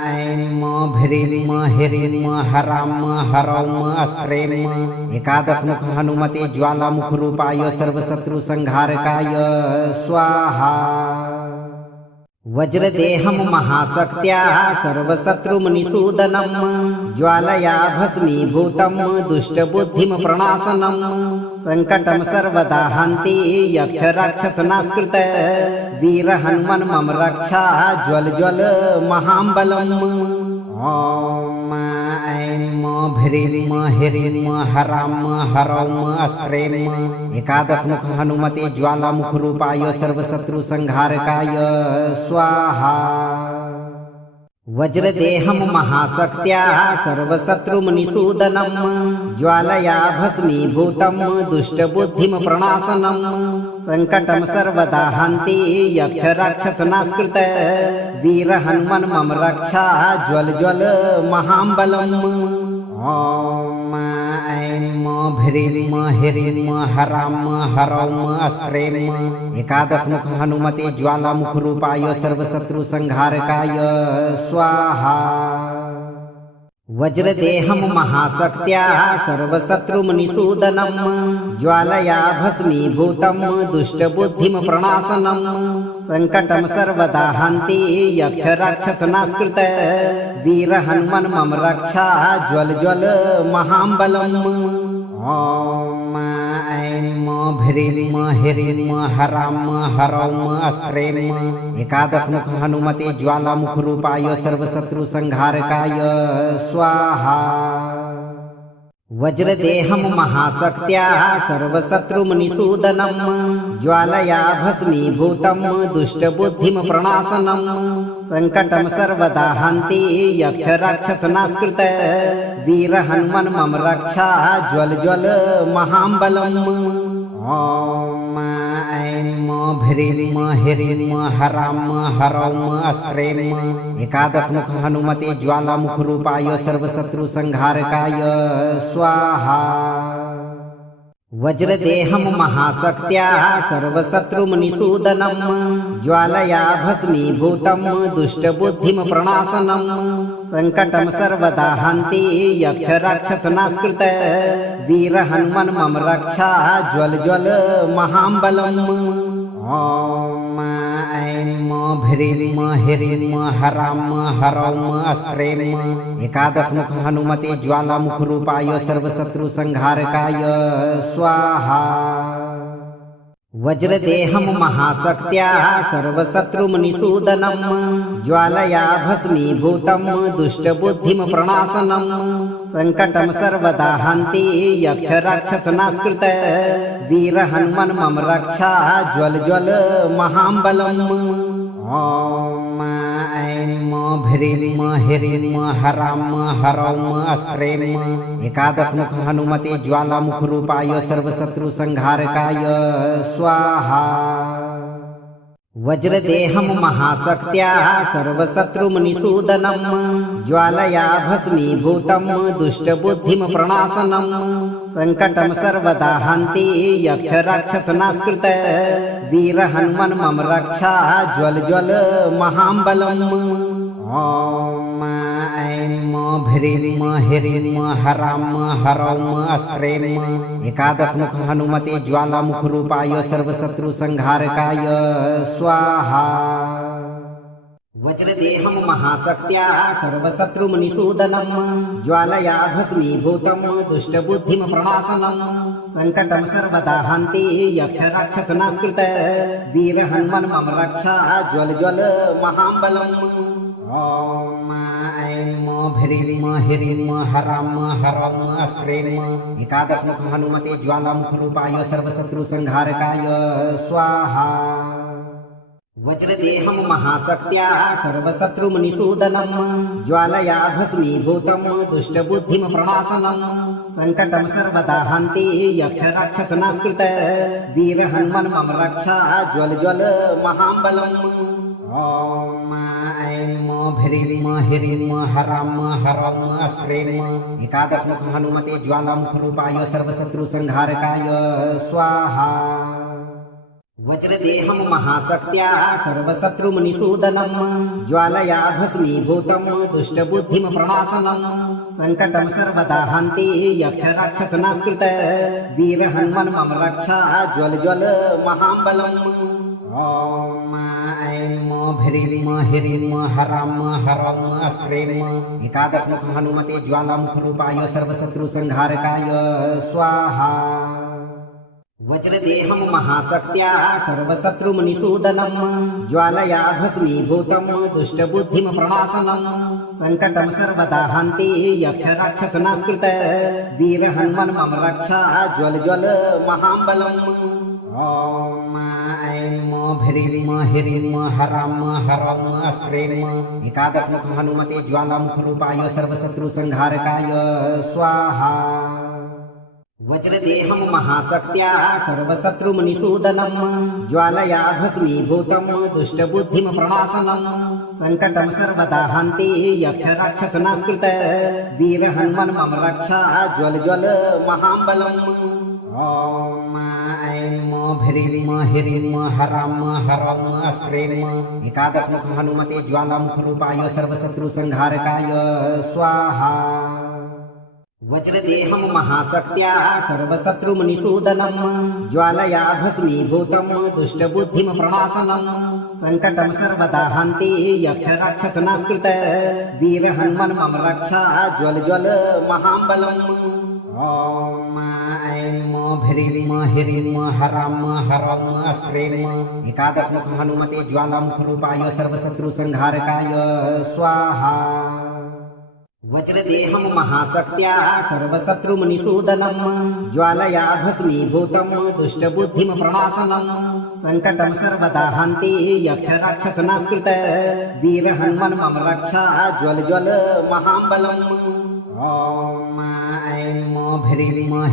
ऐं ह्रीं ह्रीं हरां हरौं अस्त्रें एकादशम हनुमते ज्वालामुखरूपाय सर्वशत्रुसंहारकाय स्वाहा। वज्रदेहं महाशक्त्या सर्वशत्रुमनिसूदनं ज्वालया भस्मीभूतं दुष्टबुद्धिं प्रणाशनं संकटं सर्वदा हन्ति यक्षराक्षसनास्कृत वीर हनुमन् मम रक्षा ज्वल ज्वल महाबलम्। ॐ ऐं ह्रीं ह्रीं हरां हरौं अस्त्रें एकादशम हनुमते ज्वालामुखरूपाय सर्वशत्रुसंहारकाय स्वाहा। वज्रदेहं महाशक्त्या सर्वशत्रुमनिसूदनं ज्वालया भस्मीभूतं दुष्टबुद्धिं प्रणाशनं संकटं सर्वदा हन्ति यक्षराक्षसनास्कृत वीर हनुमन् मम रक्षा ज्वल ज्वल महाबलम्। ॐ ऐं ह्रीं ह्रीं हरां हरौं अस्त्रें एकादशम हनुमते ज्वालामुखरूपाय सर्वशत्रुसंहारकाय स्वाहा। वज्रदेहं महाशक्त्या सर्वशत्रुमनिसूदनं ज्वालया भस्मीभूतं दुष्टबुद्धिं प्रणाशनं संकटं सर्वदा हन्ति यक्षराक्षसनास्कृत वीर हनुमन् मम रक्षा ज्वल ज्वल महाबलम्। ॐ ऐं ह्रीं ह्रीं हरां हरौं अस्त्रें एकादशम हनुमते ज्वालामुखरूपाय सर्वशत्रुसंहारकाय स्वाहा। वज्रदेहं महाशक्त्या सर्वशत्रुमनिसूदनं ज्वालया भस्मीभूतं दुष्टबुद्धिं प्रणाशनं संकटं सर्वदा हन्ति यक्षराक्षसनास्कृत वीर हनुमन् मम रक्षा ज्वल ज्वल महाबलम्। ॐ ऐं ह्रीं ह्रीं हरां हरौं अस्त्रें एकादशम हनुमते ज्वालामुखरूपाय सर्वशत्रुसंहारकाय स्वाहा। वज्रदेहं महाशक्त्या सर्वशत्रुमनिसूदनं ज्वालया भस्मीभूतं दुष्टबुद्धिं प्रणाशनं संकटं सर्वदा हन्ति यक्षराक्षसनास्कृत वीर हनुमन् मम रक्षा ज्वल ज्वल महाबलम्। ॐ ऐं ह्रीं ह्रीं हरां हरौं अस्त्रें एकादशम हनुमते ज्वालामुखरूपाय सर्वशत्रुसंहारकाय स्वाहा। वज्रदेहं महाशक्त्या सर्वशत्रुमनिसूदनं ज्वालया भस्मीभूतं दुष्टबुद्धिं प्रणाशनं संकटं सर्वदा हन्ति यक्षराक्षसनास्कृत वीर हनुमन् मम रक्षा ज्वल ज्वल महाबलम्। ॐ ऐं ह्रीं ह्रीं हरां हरौं अस्त्रें एकादशम हनुमते ज्वालामुखरूपाय सर्वशत्रुसंहारकाय स्वाहा। वज्रदेहं महाशक्त्या सर्वशत्रुमुनिसूदनं ज्वालया भस्मीभूतं दुष्टबुद्धिं प्रणाशनं संकटं सर्वदा हन्ति यक्षराक्षसनास्कृत वीर हनुमन् मम रक्षा ज्वल ज्वल महाबलम्। ॐ ऐं ह्रीं ह्रीं हरां हरौं अस्त्रें एकादशमुख हनुमते ज्वालामुखरूपाय सर्वशत्रुसंहारकाय स्वाहा। वज्रदेहं महाशक्त्या सर्वशत्रुमुनिसूदनं ज्वालया भस्मीभूतं दुष्टबुद्धिं प्रणाशनं संकटं सर्वदा हन्ति यक्षराक्षसनास्कृत वीर हनुमन् मम रक्षा ज्वल ज्वल महाबलम्। ॐ ऐं ह्रीं हरां हरौं अस्त्रें एकादशमुख हनुमते ज्वालामुखरूपाय सर्वशत्रुसंहारकाय स्वाहा। वज्रदेहं महाशक्त्या सर्वशत्रुमुनिसूदनं ज्वालया भस्मीभूतं दुष्टबुद्धिं प्रणाशनं संकटं सर्वदा हन्ति यक्षराक्षसनास्कृत वीर हनुमन् मम रक्षा ज्वल ज्वल महाबलम्। ॐ ऐं ह्रीं हरां हरौं अस्त्रें एकादशमुख हनुमते ज्वालामुखरूपाय सर्वशत्रुसंहारकाय स्वाहा। वज्रदेहं महाशक्त्या सर्वशत्रुमुनिसूदनं ज्वालया भस्मीभूतं दुष्टबुद्धिं प्रणाशनं संकटं सर्वदा हन्ति यक्षराक्षसनास्कृत वीर हनुमन् मम रक्षा ज्वल ज्वल महाबलम्। ॐ ऐं ह्रीं हरां हरौं अस्त्रें एकादशमुख हनुमते ज्वालामुखरूपाय सर्वशत्रुसंहारकाय स्वाहा। वज्रदेहं महाशक्त्या सर्वशत्रुमुनिसूदनं ज्वालया भस्मीभूतं दुष्टबुद्धिं प्रणाशनं संकटं सर्वदा हन्ति यक्षराक्षसनास्कृत वीर हनुमन् मम रक्षा ज्वल ज्वल महाबलम्। ॐ ऐं ह्रीं हरां हरौं अस्त्रें एकादशमुख हनुमते ज्वालामुखरूपाय सर्वशत्रुसंहारकाय स्वाहा। वज्रदेहं महाशक्त्या सर्वशत्रुमुनिसूदनं ज्वालया भस्मीभूतं दुष्टबुद्धिं प्रणाशनं संकटं सर्वदा हन्ति यक्षराक्षसनास्कृत वीर हनुमन् मम रक्षा ज्वल ज्वल महाबलम्। ॐ ऐं ह्रीं हरां हरौं अस्त्रें एकादशमुख हनुमते ज्वालामुखरूपाय सर्वशत्रुसंहारकाय स्वाहा। वज्रदेहं महाशक्त्या सर्वशत्रुमुनिसूदनं ज्वालया भस्मीभूतं दुष्टबुद्धिं प्रणाशनं संकटं सर्वदा हन्ति यक्षराक्षसनास्कृत वीर हनुमन् मम रक्षा ज्वल ज्वल महाबलम्। ॐ ऐं ह्रीं हरां हरौं अस्त्रें एकादशमुख हनुमते ज्वालामुखरूपाय सर्वशत्रुसंहारकाय स्वाहा। वज्रदेहं महाशक्त्या सर्वशत्रुमुनिसूदनं ज्वालया भस्मीभूतं दुष्टबुद्धिं प्रणाशनं संकटं सर्वदा हन्ति यक्षराक्षसनास्कृत वीर हनुमन् मम रक्षा ज्वल ज्वल महाबलम्। ॐ ऐं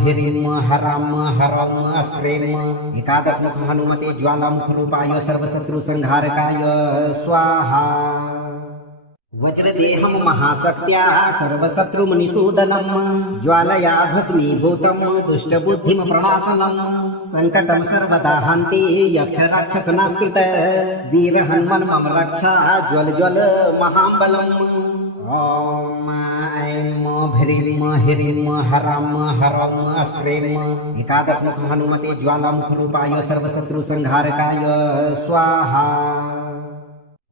ह्रीं हरां हरौं अस्त्रें एकादशमुख हनुमते ज्वालामुखरूपाय सर्वशत्रुसंहारकाय स्वाहा। वज्रदेहं महाशक्त्या सर्वशत्रुमुनिसूदनं ज्वालया भस्मीभूतं दुष्टबुद्धिं प्रणाशनं संकटं सर्वदा हन्ति यक्षराक्षसनास्कृत वीर हनुमन् मम रक्षा ज्वल ज्वल महाबलम्। ॐ ऐं ह्रीं हरां हरौं अस्त्रें एकादशमुख हनुमते ज्वालामुखरूपाय सर्वशत्रुसंहारकाय स्वाहा।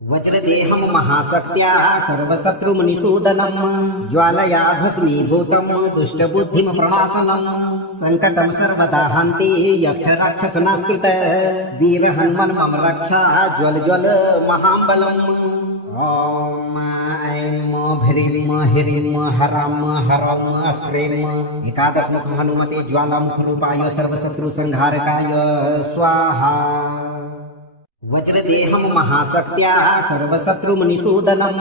वज्रदेहं महाशक्त्या सर्वशत्रुमुनिसूदनं ज्वालया भस्मीभूतं दुष्टबुद्धिं प्रणाशनं संकटं सर्वदा हन्ति यक्षराक्षसनास्कृत वीर हनुमन् मम रक्षा ज्वल ज्वल महाबलम्। ॐ ऐं ह्रीं हरां हरौं अस्त्रें एकादशमुख हनुमते ज्वालामुखरूपाय सर्वशत्रुसंहारकाय स्वाहा। वज्रदेहं महाशक्त्या सर्वशत्रुमुनिसूदनं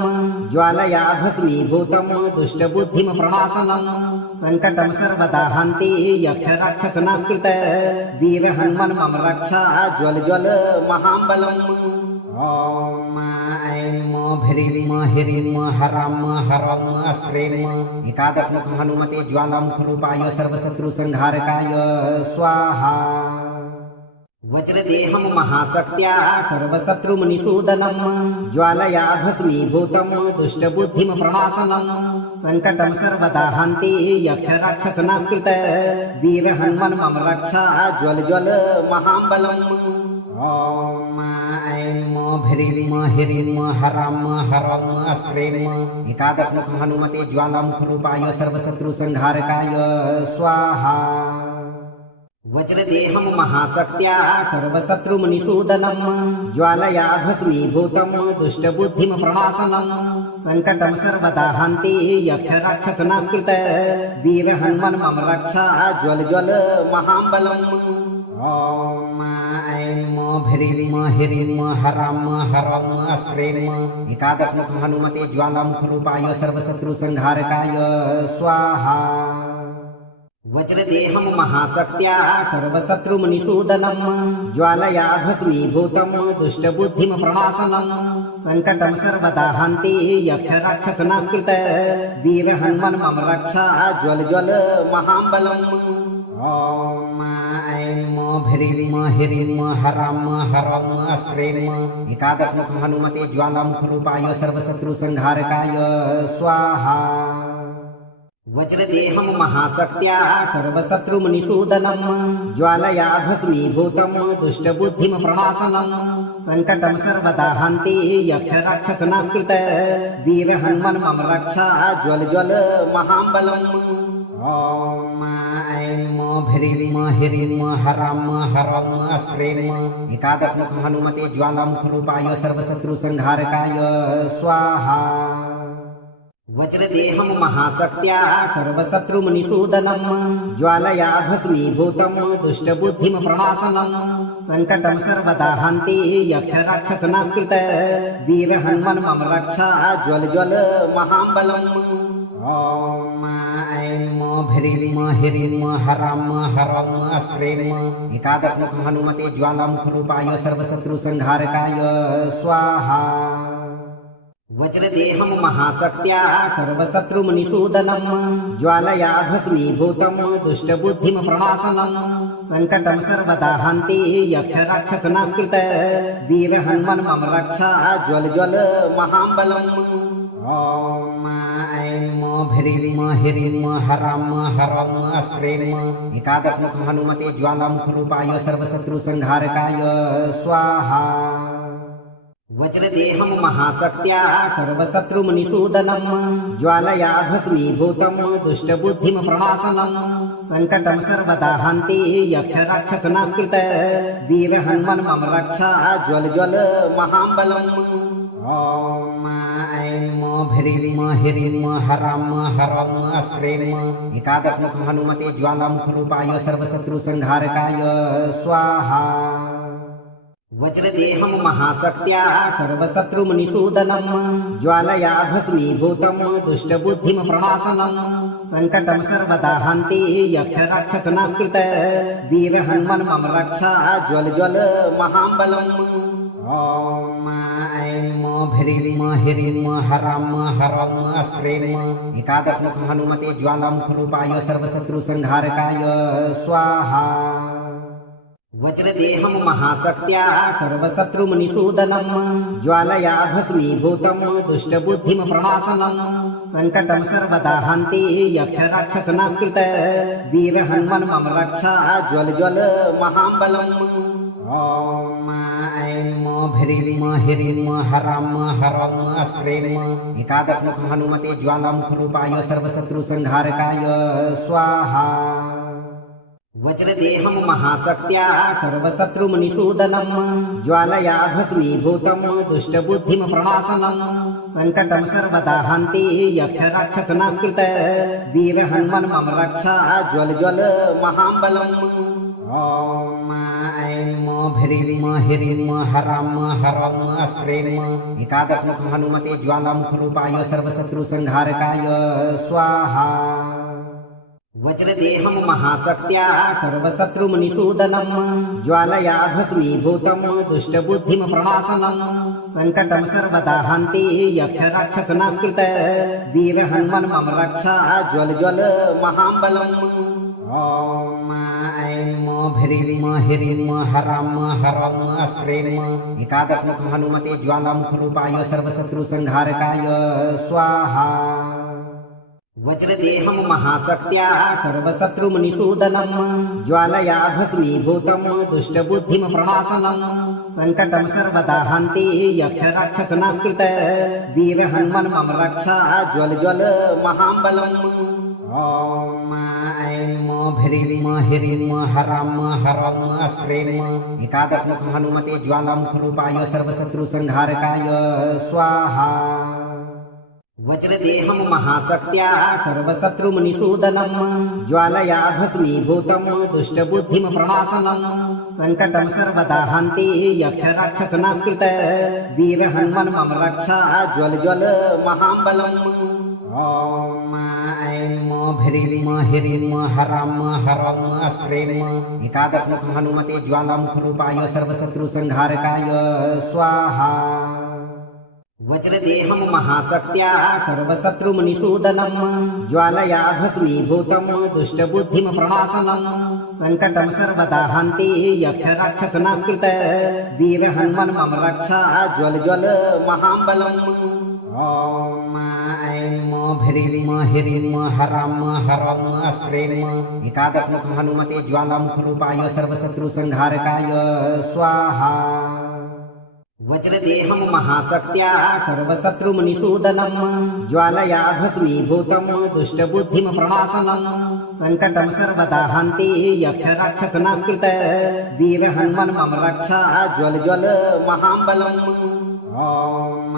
ज्वालया भस्मीभूतं दुष्टबुद्धिं प्रणाशनं संकटं सर्वदा हन्ति यक्षराक्षसनास्कृत वीर हनुमन् मम रक्षा ज्वल ज्वल महाबलम्। ॐ ऐं ह्रीं ह्रीं हरां हरं स्त्रीं एकादशं हनुमते ज्वालामुखरूपाय सर्वशत्रुसंहारकाय स्वाहा। वज्रदेहं महाशक्त्या सर्वशत्रुनिसूदनं ज्वालया भस्मीभूतं दुष्टबुद्धिं प्रणाशनं संकटं सर्वदा हन्ति यक्षराक्षसनास्कृत वीर हनुमन् मम रक्षा ज्वल ज्वल महाबलम्। ॐ ऐं ह्रीं हरां हरं स्त्रीं एकादशं हनुमते ज्वालामुखरूपाय सर्वशत्रुसंहारकाय स्वाहा। वज्रदेहं महाशक्त्या सर्वशत्रुनिसूदनं ज्वालया भस्मीभूतं दुष्टबुद्धिं प्रणाशनं संकटं सर्वदा हन्ति यक्षराक्षसनास्कृत वीर हनुमन् मम रक्षा ज्वल ज्वल महाबलम्। ॐ ऐं ह्रीं हरां हरं स्त्रीं एकादशं हनुमते ज्वालामुखरूपाय सर्वशत्रुसंहारकाय स्वाहा। वज्रदेहं महाशक्त्या सर्वशत्रुनिसूदनं ज्वालया भस्मीभूतं दुष्टबुद्धिं प्रणाशनं संकटं सर्वदा हन्ति यक्षराक्षसनास्कृत वीर हनुमन् मम रक्षा ज्वल ज्वल महाबलम्। ॐ ऐं ह्रीं हरां हरं स्त्रीं एकादशं हनुमते ज्वालामुखरूपाय सर्वशत्रुसंहारकाय स्वाहा। वज्रदेहं महाशक्त्या सर्वशत्रुनिसूदनं ज्वालया भस्मीभूतं दुष्टबुद्धिं प्रणाशनं संकटं सर्वदा हन्ति यक्षराक्षसनास्कृत वीर हनुमन् मम रक्षा ज्वल ज्वल महाबलम्। ॐ ऐं ह्रीं हरां हरं स्त्रीं एकादशं हनुमते ज्वालामुखरूपाय सर्वशत्रुसंहारकाय स्वाहा। वज्रदेहं महाशक्त्या सर्वशत्रुनिसूदनं ज्वालया भस्मीभूतं दुष्टबुद्धिं प्रणाशनं संकटं सर्वदा हन्ति यक्षराक्षसनास्कृत वीर हनुमन् मम रक्षा ज्वल ज्वल महाबलम्। ॐ ऐं ह्रीं हरां हरं स्त्रीं एकादशं हनुमते ज्वालामुखरूपाय सर्वशत्रुसंहारकाय स्वाहा। वज्रदेहं महाशक्त्या सर्वशत्रुनिसूदनं ज्वालया भस्मीभूतं दुष्टबुद्धिं प्रणाशनं संकटं सर्वदा हन्ति यक्षराक्षसनास्कृत वीर हनुमन् मम रक्षा ज्वल ज्वल महाबलम्। ॐ ऐं ह्रीं हरां हरं स्त्रीं एकादशं हनुमते ज्वालामुखरूपाय सर्वशत्रुसंहारकाय स्वाहा। वज्रदेहं महाशक्त्या सर्वशत्रुनिसूदनं ज्वालया भस्मीभूतं दुष्टबुद्धिं प्रणाशनं संकटं सर्वदा हन्ति यक्षराक्षसनास्कृत वीर हनुमन् मम रक्षा ज्वल ज्वल महाबलम्। ॐ ऐं ह्रीं हरां हरं स्त्रीं एकादशं हनुमते ज्वालामुखरूपाय सर्वशत्रुसंहारकाय स्वाहा। वज्रदेहं महाशक्त्या सर्वशत्रुनिसूदनं ज्वालया भस्मीभूतं दुष्टबुद्धिं प्रणाशनं संकटं सर्वदा हन्ति यक्षराक्षसनास्कृत वीर हनुमन् मम रक्षा ज्वल ज्वल महाबलम्। ॐ ऐं ह्रीं हरां हरं स्त्रीं एकादशं हनुमते ज्वालामुखरूपाय सर्वशत्रुसंहारकाय स्वाहा। वज्रदेहं महाशक्त्या सर्वशत्रुनिसूदनं ज्वालया भस्मीभूतं दुष्टबुद्धिं प्रणाशनं संकटं सर्वदा हन्ति यक्षराक्षसनास्कृत वीर हनुमन् मम रक्षा ज्वल ज्वल महाबलम्। ॐ ऐं ह्रीं हरां हरं स्त्रीं एकादशं हनुमते ज्वालामुखरूपाय सर्वशत्रुसंहारकाय स्वाहा। वज्रदेहं महाशक्त्या सर्वशत्रुनिसूदनं ज्वालया भस्मीभूतं दुष्टबुद्धिं प्रणाशनं संकटं सर्वदा हन्ति यक्षराक्षसनास्कृत वीर हनुमन् मम रक्षा ज्वल ज्वल महाबलम्। ॐ ऐं ह्रीं हरां हरं स्त्रीं एकादशं हनुमते ज्वालामुखरूपाय सर्वशत्रुसंहारकाय स्वाहा। वज्रदेहं महाशक्त्या सर्वशत्रुमनिसूदनं ज्वालया भस्मीभूतं दुष्टबुद्धिं प्रणाशनं संकटं सर्वदा हन्ति यक्षराक्षसनास्कृत वीरहन्मन् मम रक्षा ज्वल ज्वल महाबलम् ॐ ऐं ह्रीं ह्रीं हरां हरं अस्त्रें एकादशं हनुमते ज्वालामुखरूपाय सर्वशत्रुसंहारकाय स्वाहा। वज्रदेहं महाशक्त्या सर्वशत्रुमनिसूदनं ज्वालया भस्मीभूतं दुष्टबुद्धिं प्रणाशनं संकटं सर्वदा हन्ति यक्षराक्षसनास्कृत वीरहन्मन् मम रक्षा ज्वल ज्वल महाबलम् ॐ ऐं ह्रीं ह्रीं हरां हरं अस्त्रें एकादशं हनुमते ज्वालामुखरूपाय सर्वशत्रुसंहारकाय स्वाहा। वज्रदेहं महाशक्त्या सर्वशत्रुमनिसूदनं ज्वालया भस्मीभूतं दुष्टबुद्धिं प्रणाशनं संकटं सर्वदा हन्ति यक्षराक्षसनास्कृत वीरहन्मन् मम रक्षा ज्वल ज्वल महाबलम् ॐ ऐं ह्रीं ह्रीं हरां हरं अस्त्रें एकादशं हनुमते ज्वालामुखरूपाय सर्वशत्रुसंहारकाय स्वाहा। वज्रदेहं महाशक्त्या सर्वशत्रुमनिसूदनं ज्वालया भस्मीभूतं दुष्टबुद्धिं प्रणाशनं संकटं सर्वदा हन्ति यक्षराक्षसनास्कृत वीरहन्मन् मम रक्षा ज्वल ज्वल महाबलम् ॐ ऐं ह्रीं ह्रीं हरां हरं अस्त्रें एकादशं हनुमते ज्वालामुखरूपाय सर्वशत्रुसंहारकाय स्वाहा। वज्रदेहं महाशक्त्या सर्वशत्रुमनिसूदनं ज्वालया भस्मीभूतं दुष्टबुद्धिं प्रणाशनं संकटं सर्वदा हन्ति यक्षराक्षसनास्कृत वीरहन्मन् मम रक्षा ज्वल ज्वल महाबलम् ॐ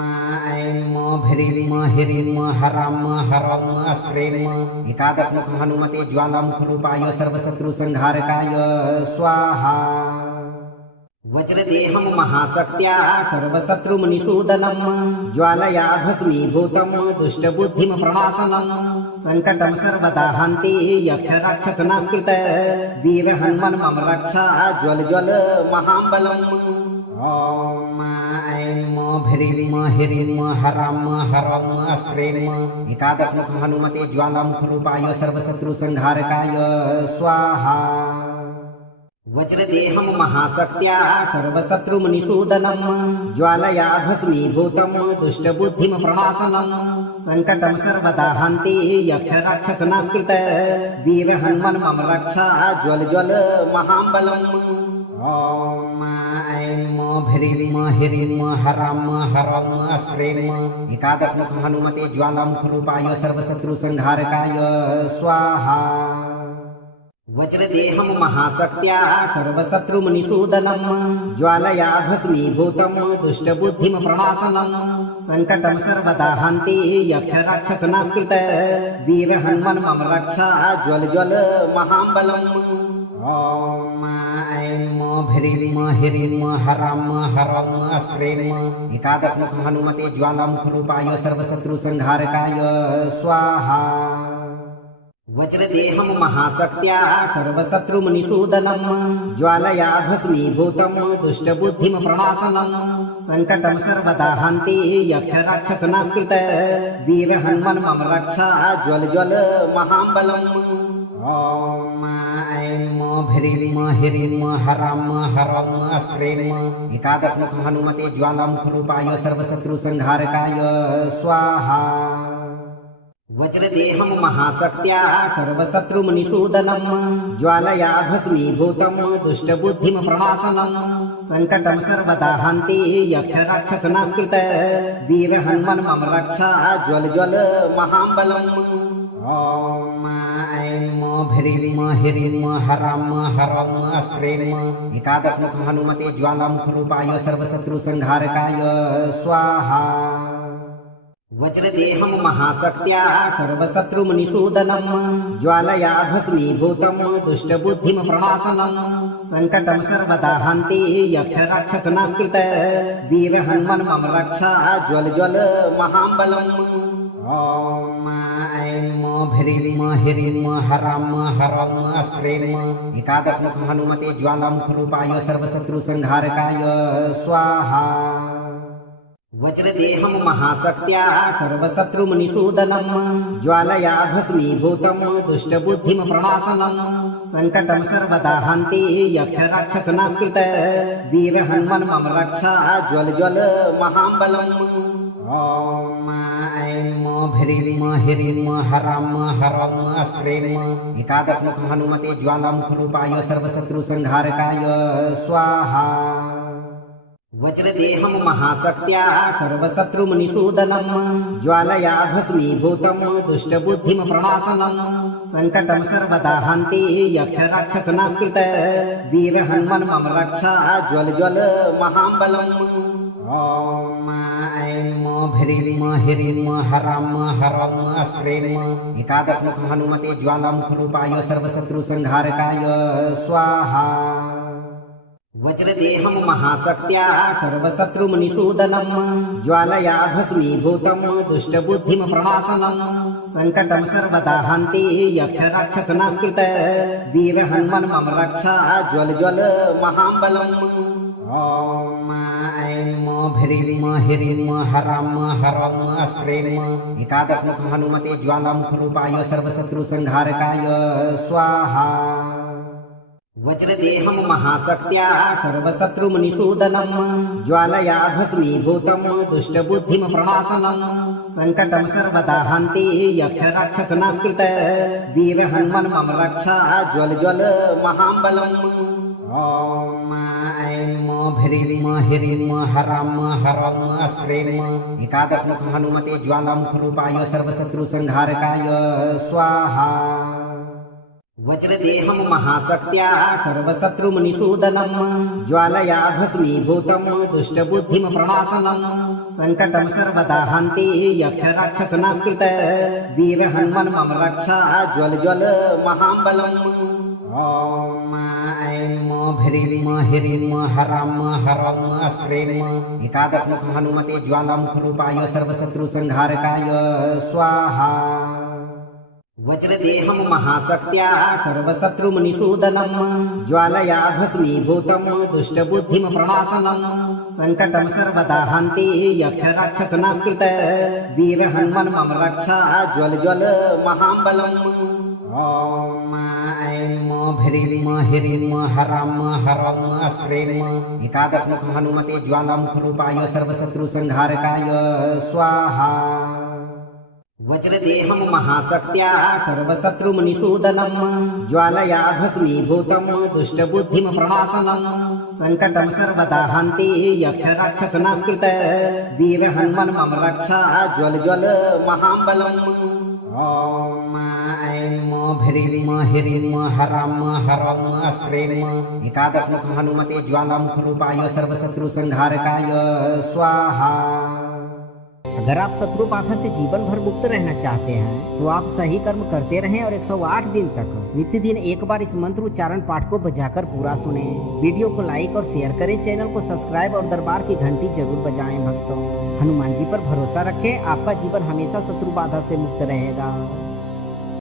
ऐं ह्रीं ह्रीं हरां हरं अस्त्रें एकादशं हनुमते ज्वालामुखरूपाय सर्वशत्रुसंहारकाय स्वाहा। वज्रदेहं महाशक्त्या सर्वशत्रुमनिसूदनं ज्वालया भस्मीभूतं दुष्टबुद्धिं प्रणाशनं संकटं सर्वदा हन्ति यक्षराक्षसनास्कृत वीरहन्मन् मम रक्षा ज्वल ज्वल महाबलम् ॐ ऐं ह्रीं ह्रीं हरां हरं अस्त्रें एकादशं हनुमते ज्वालामुखरूपाय सर्वशत्रुसंहारकाय स्वाहा। वज्रदेहं महाशक्त्या सर्वशत्रुमनिसूदनं ज्वालया भस्मीभूतं दुष्टबुद्धिं प्रणाशनं संकटं सर्वदा हन्ति यक्षराक्षसनास्कृत वीरहन्मन् मम रक्षा ज्वल ज्वल महाबलम् ॐ ऐं ह्रीं ह्रीं हरां हरं अस्त्रें एकादशं हनुमते ज्वालामुखरूपाय सर्वशत्रुसंहारकाय स्वाहा। वज्रदेहं महाशक्त्या सर्वशत्रुमनिसूदनं ज्वालया भस्मीभूतं दुष्टबुद्धिं प्रणाशनं संकटं सर्वदा हन्ति यक्षराक्षसनास्कृत वीरहन्मन् मम रक्षा ज्वल ज्वल महाबलम् ॐ ऐं ह्रीं ह्रीं हरां हरं अस्त्रें एकादशं हनुमते ज्वालामुखरूपाय सर्वशत्रुसंहारकाय स्वाहा। वज्रदेहं महाशक्त्या सर्वशत्रुमनिसूदनं ज्वालया भस्मीभूतं दुष्टबुद्धिं प्रणाशनं संकटं सर्वदा हन्ति यक्षराक्षसनास्कृत वीरहन्मन् मम रक्षा ज्वल ज्वल महाबलम् ॐ ऐं ह्रीं ह्रीं हरां हरं अस्त्रें एकादशं हनुमते ज्वालामुखरूपाय सर्वशत्रुसंहारकाय स्वाहा। वज्रदेहं महाशक्त्या सर्वशत्रुमनिसूदनं ज्वालया भस्मीभूतं दुष्टबुद्धिं प्रणाशनं संकटं सर्वदा हन्ति यक्षराक्षसनास्कृत वीरहन्मन् मम रक्षा ज्वल ज्वल महाबलम् ॐ ऐं ह्रीं ह्रीं हरां हरं अस्त्रें एकादशं हनुमते ज्वालामुखरूपाय सर्वशत्रुसंहारकाय स्वाहा। वज्रदेहं महाशक्त्या सर्वशत्रुमनिसूदनं ज्वालया भस्मीभूतं दुष्टबुद्धिं प्रणाशनं संकटं सर्वदा हन्ति यक्षराक्षसनास्कृत वीरहन्मन् मम रक्षा ज्वल ज्वल महाबलम् ॐ ऐं भ्रीम ह्रीम हराम हरम अस्त्रेम एकादशम हनुमते ज्वालामुखरूपाय सर्वशत्रु संहारकाय स्वाहा। वज्रदेहं महाशक्त्या सर्वशत्रुमुनिसूदनं ज्वालया भस्मीभूतं दुष्टबुद्धिं प्रणाशनं संकटं सर्वदा हन्ति यक्षराक्षसनास्कृत वीर हनुमन् मम रक्षा ज्वल ज्वल महाबलम्। ॐ ऐं भ्रीं ह्रीं हरां हरं अस्त्रें एकादशं हनुमते ज्वालामुखरूपाय सर्वशत्रु संहारकाय स्वाहा। वज्रदेहं महाशक्त्या सर्वशत्रुमुनिसूदनं ज्वालया भस्मीभूतं दुष्टबुद्धिं प्रणाशनं संकटं सर्वदा हन्ति यक्षराक्षसनास्कृत वीर हनुमन् मम रक्षा ज्वल ज्वल महाबलम्। ॐ ऐं भ्रीं ह्रीं हरां हरं अस्त्रें एकादशं हनुमते ज्वालामुखरूपाय सर्वशत्रु संहारकाय स्वाहा। वज्रदेहं महाशक्त्या सर्वशत्रुमुनिसूदनं ज्वालया भस्मीभूतं दुष्टबुद्धिं प्रणाशनं संकटं सर्वदा हन्ति यक्षराक्षसनास्कृत वीर हनुमन् मम रक्षा ज्वल ज्वल महाबलम्। ॐ ऐं भ्रीं ह्रीं हरां हरं अस्त्रें एकादशं हनुमते ज्वालामुखरूपाय सर्वशत्रु संहारकाय स्वाहा। वज्रदेहं महाशक्त्या सर्वशत्रुमुनिसूदनं ज्वालया भस्मीभूतं दुष्टबुद्धिं प्रणाशनं संकटं सर्वदा हन्ति यक्षराक्षसनास्कृत वीर हनुमन् मम रक्षा ज्वल ज्वल महाबलम्। ॐ ऐं भ्रीं ह्रीं हरां हरं अस्त्रें एकादशं हनुमते ज्वालामुखरूपाय सर्वशत्रु संहारकाय स्वाहा। वज्रदेहं महाशक्त्या सर्वशत्रुमुनिसूदनं ज्वालया भस्मीभूतं दुष्टबुद्धिं प्रणाशनं संकटं सर्वदा हन्ति यक्षराक्षसनास्कृत वीर हनुमन् मम रक्षा ज्वल ज्वल महाबलम्। ॐ ऐं भ्रीं ह्रीं हरां हरं अस्त्रें एकादशं हनुमते ज्वालामुखरूपाय सर्वशत्रु संहारकाय स्वाहा। वज्रदेहं महाशक्त्या सर्वशत्रुमुनिसूदनं ज्वालया भस्मीभूतं दुष्टबुद्धिं प्रणाशनं संकटं सर्वदा हन्ति यक्षराक्षसनास्कृत वीर हनुमन् मम रक्षा ज्वल ज्वल महाबलम्। ॐ ऐं भ्रीं ह्रीं हरां हरं अस्त्रें एकादशं हनुमते ज्वालामुखरूपाय सर्वशत्रु संहारकाय स्वाहा। वज्रदेहं महाशक्त्या सर्वशत्रुमुनिसूदनं ज्वालया भस्मीभूतं दुष्टबुद्धिं प्रणाशनं संकटं सर्वदा हन्ति यक्षराक्षसनास्कृत वीर हनुमन् मम रक्षा ज्वल ज्वल महाबलम्। ॐ ऐं भ्रीं ह्रीं हरां हरं अस्त्रें एकादशं हनुमते ज्वालामुखरूपाय सर्वशत्रु संहारकाय स्वाहा। अगर आप शत्रु बाधा से जीवन भर मुक्त रहना चाहते हैं तो आप सही कर्म करते रहें और 108 दिन तक नित्य दिन एक बार इस मंत्र उच्चारण पाठ को बजाकर पूरा सुने। वीडियो को लाइक और शेयर करें, चैनल को सब्सक्राइब और दरबार की घंटी जरूर बजाएं। भक्तों, हनुमान जी पर भरोसा रखें, आपका जीवन हमेशा शत्रु बाधा से मुक्त रहेगा।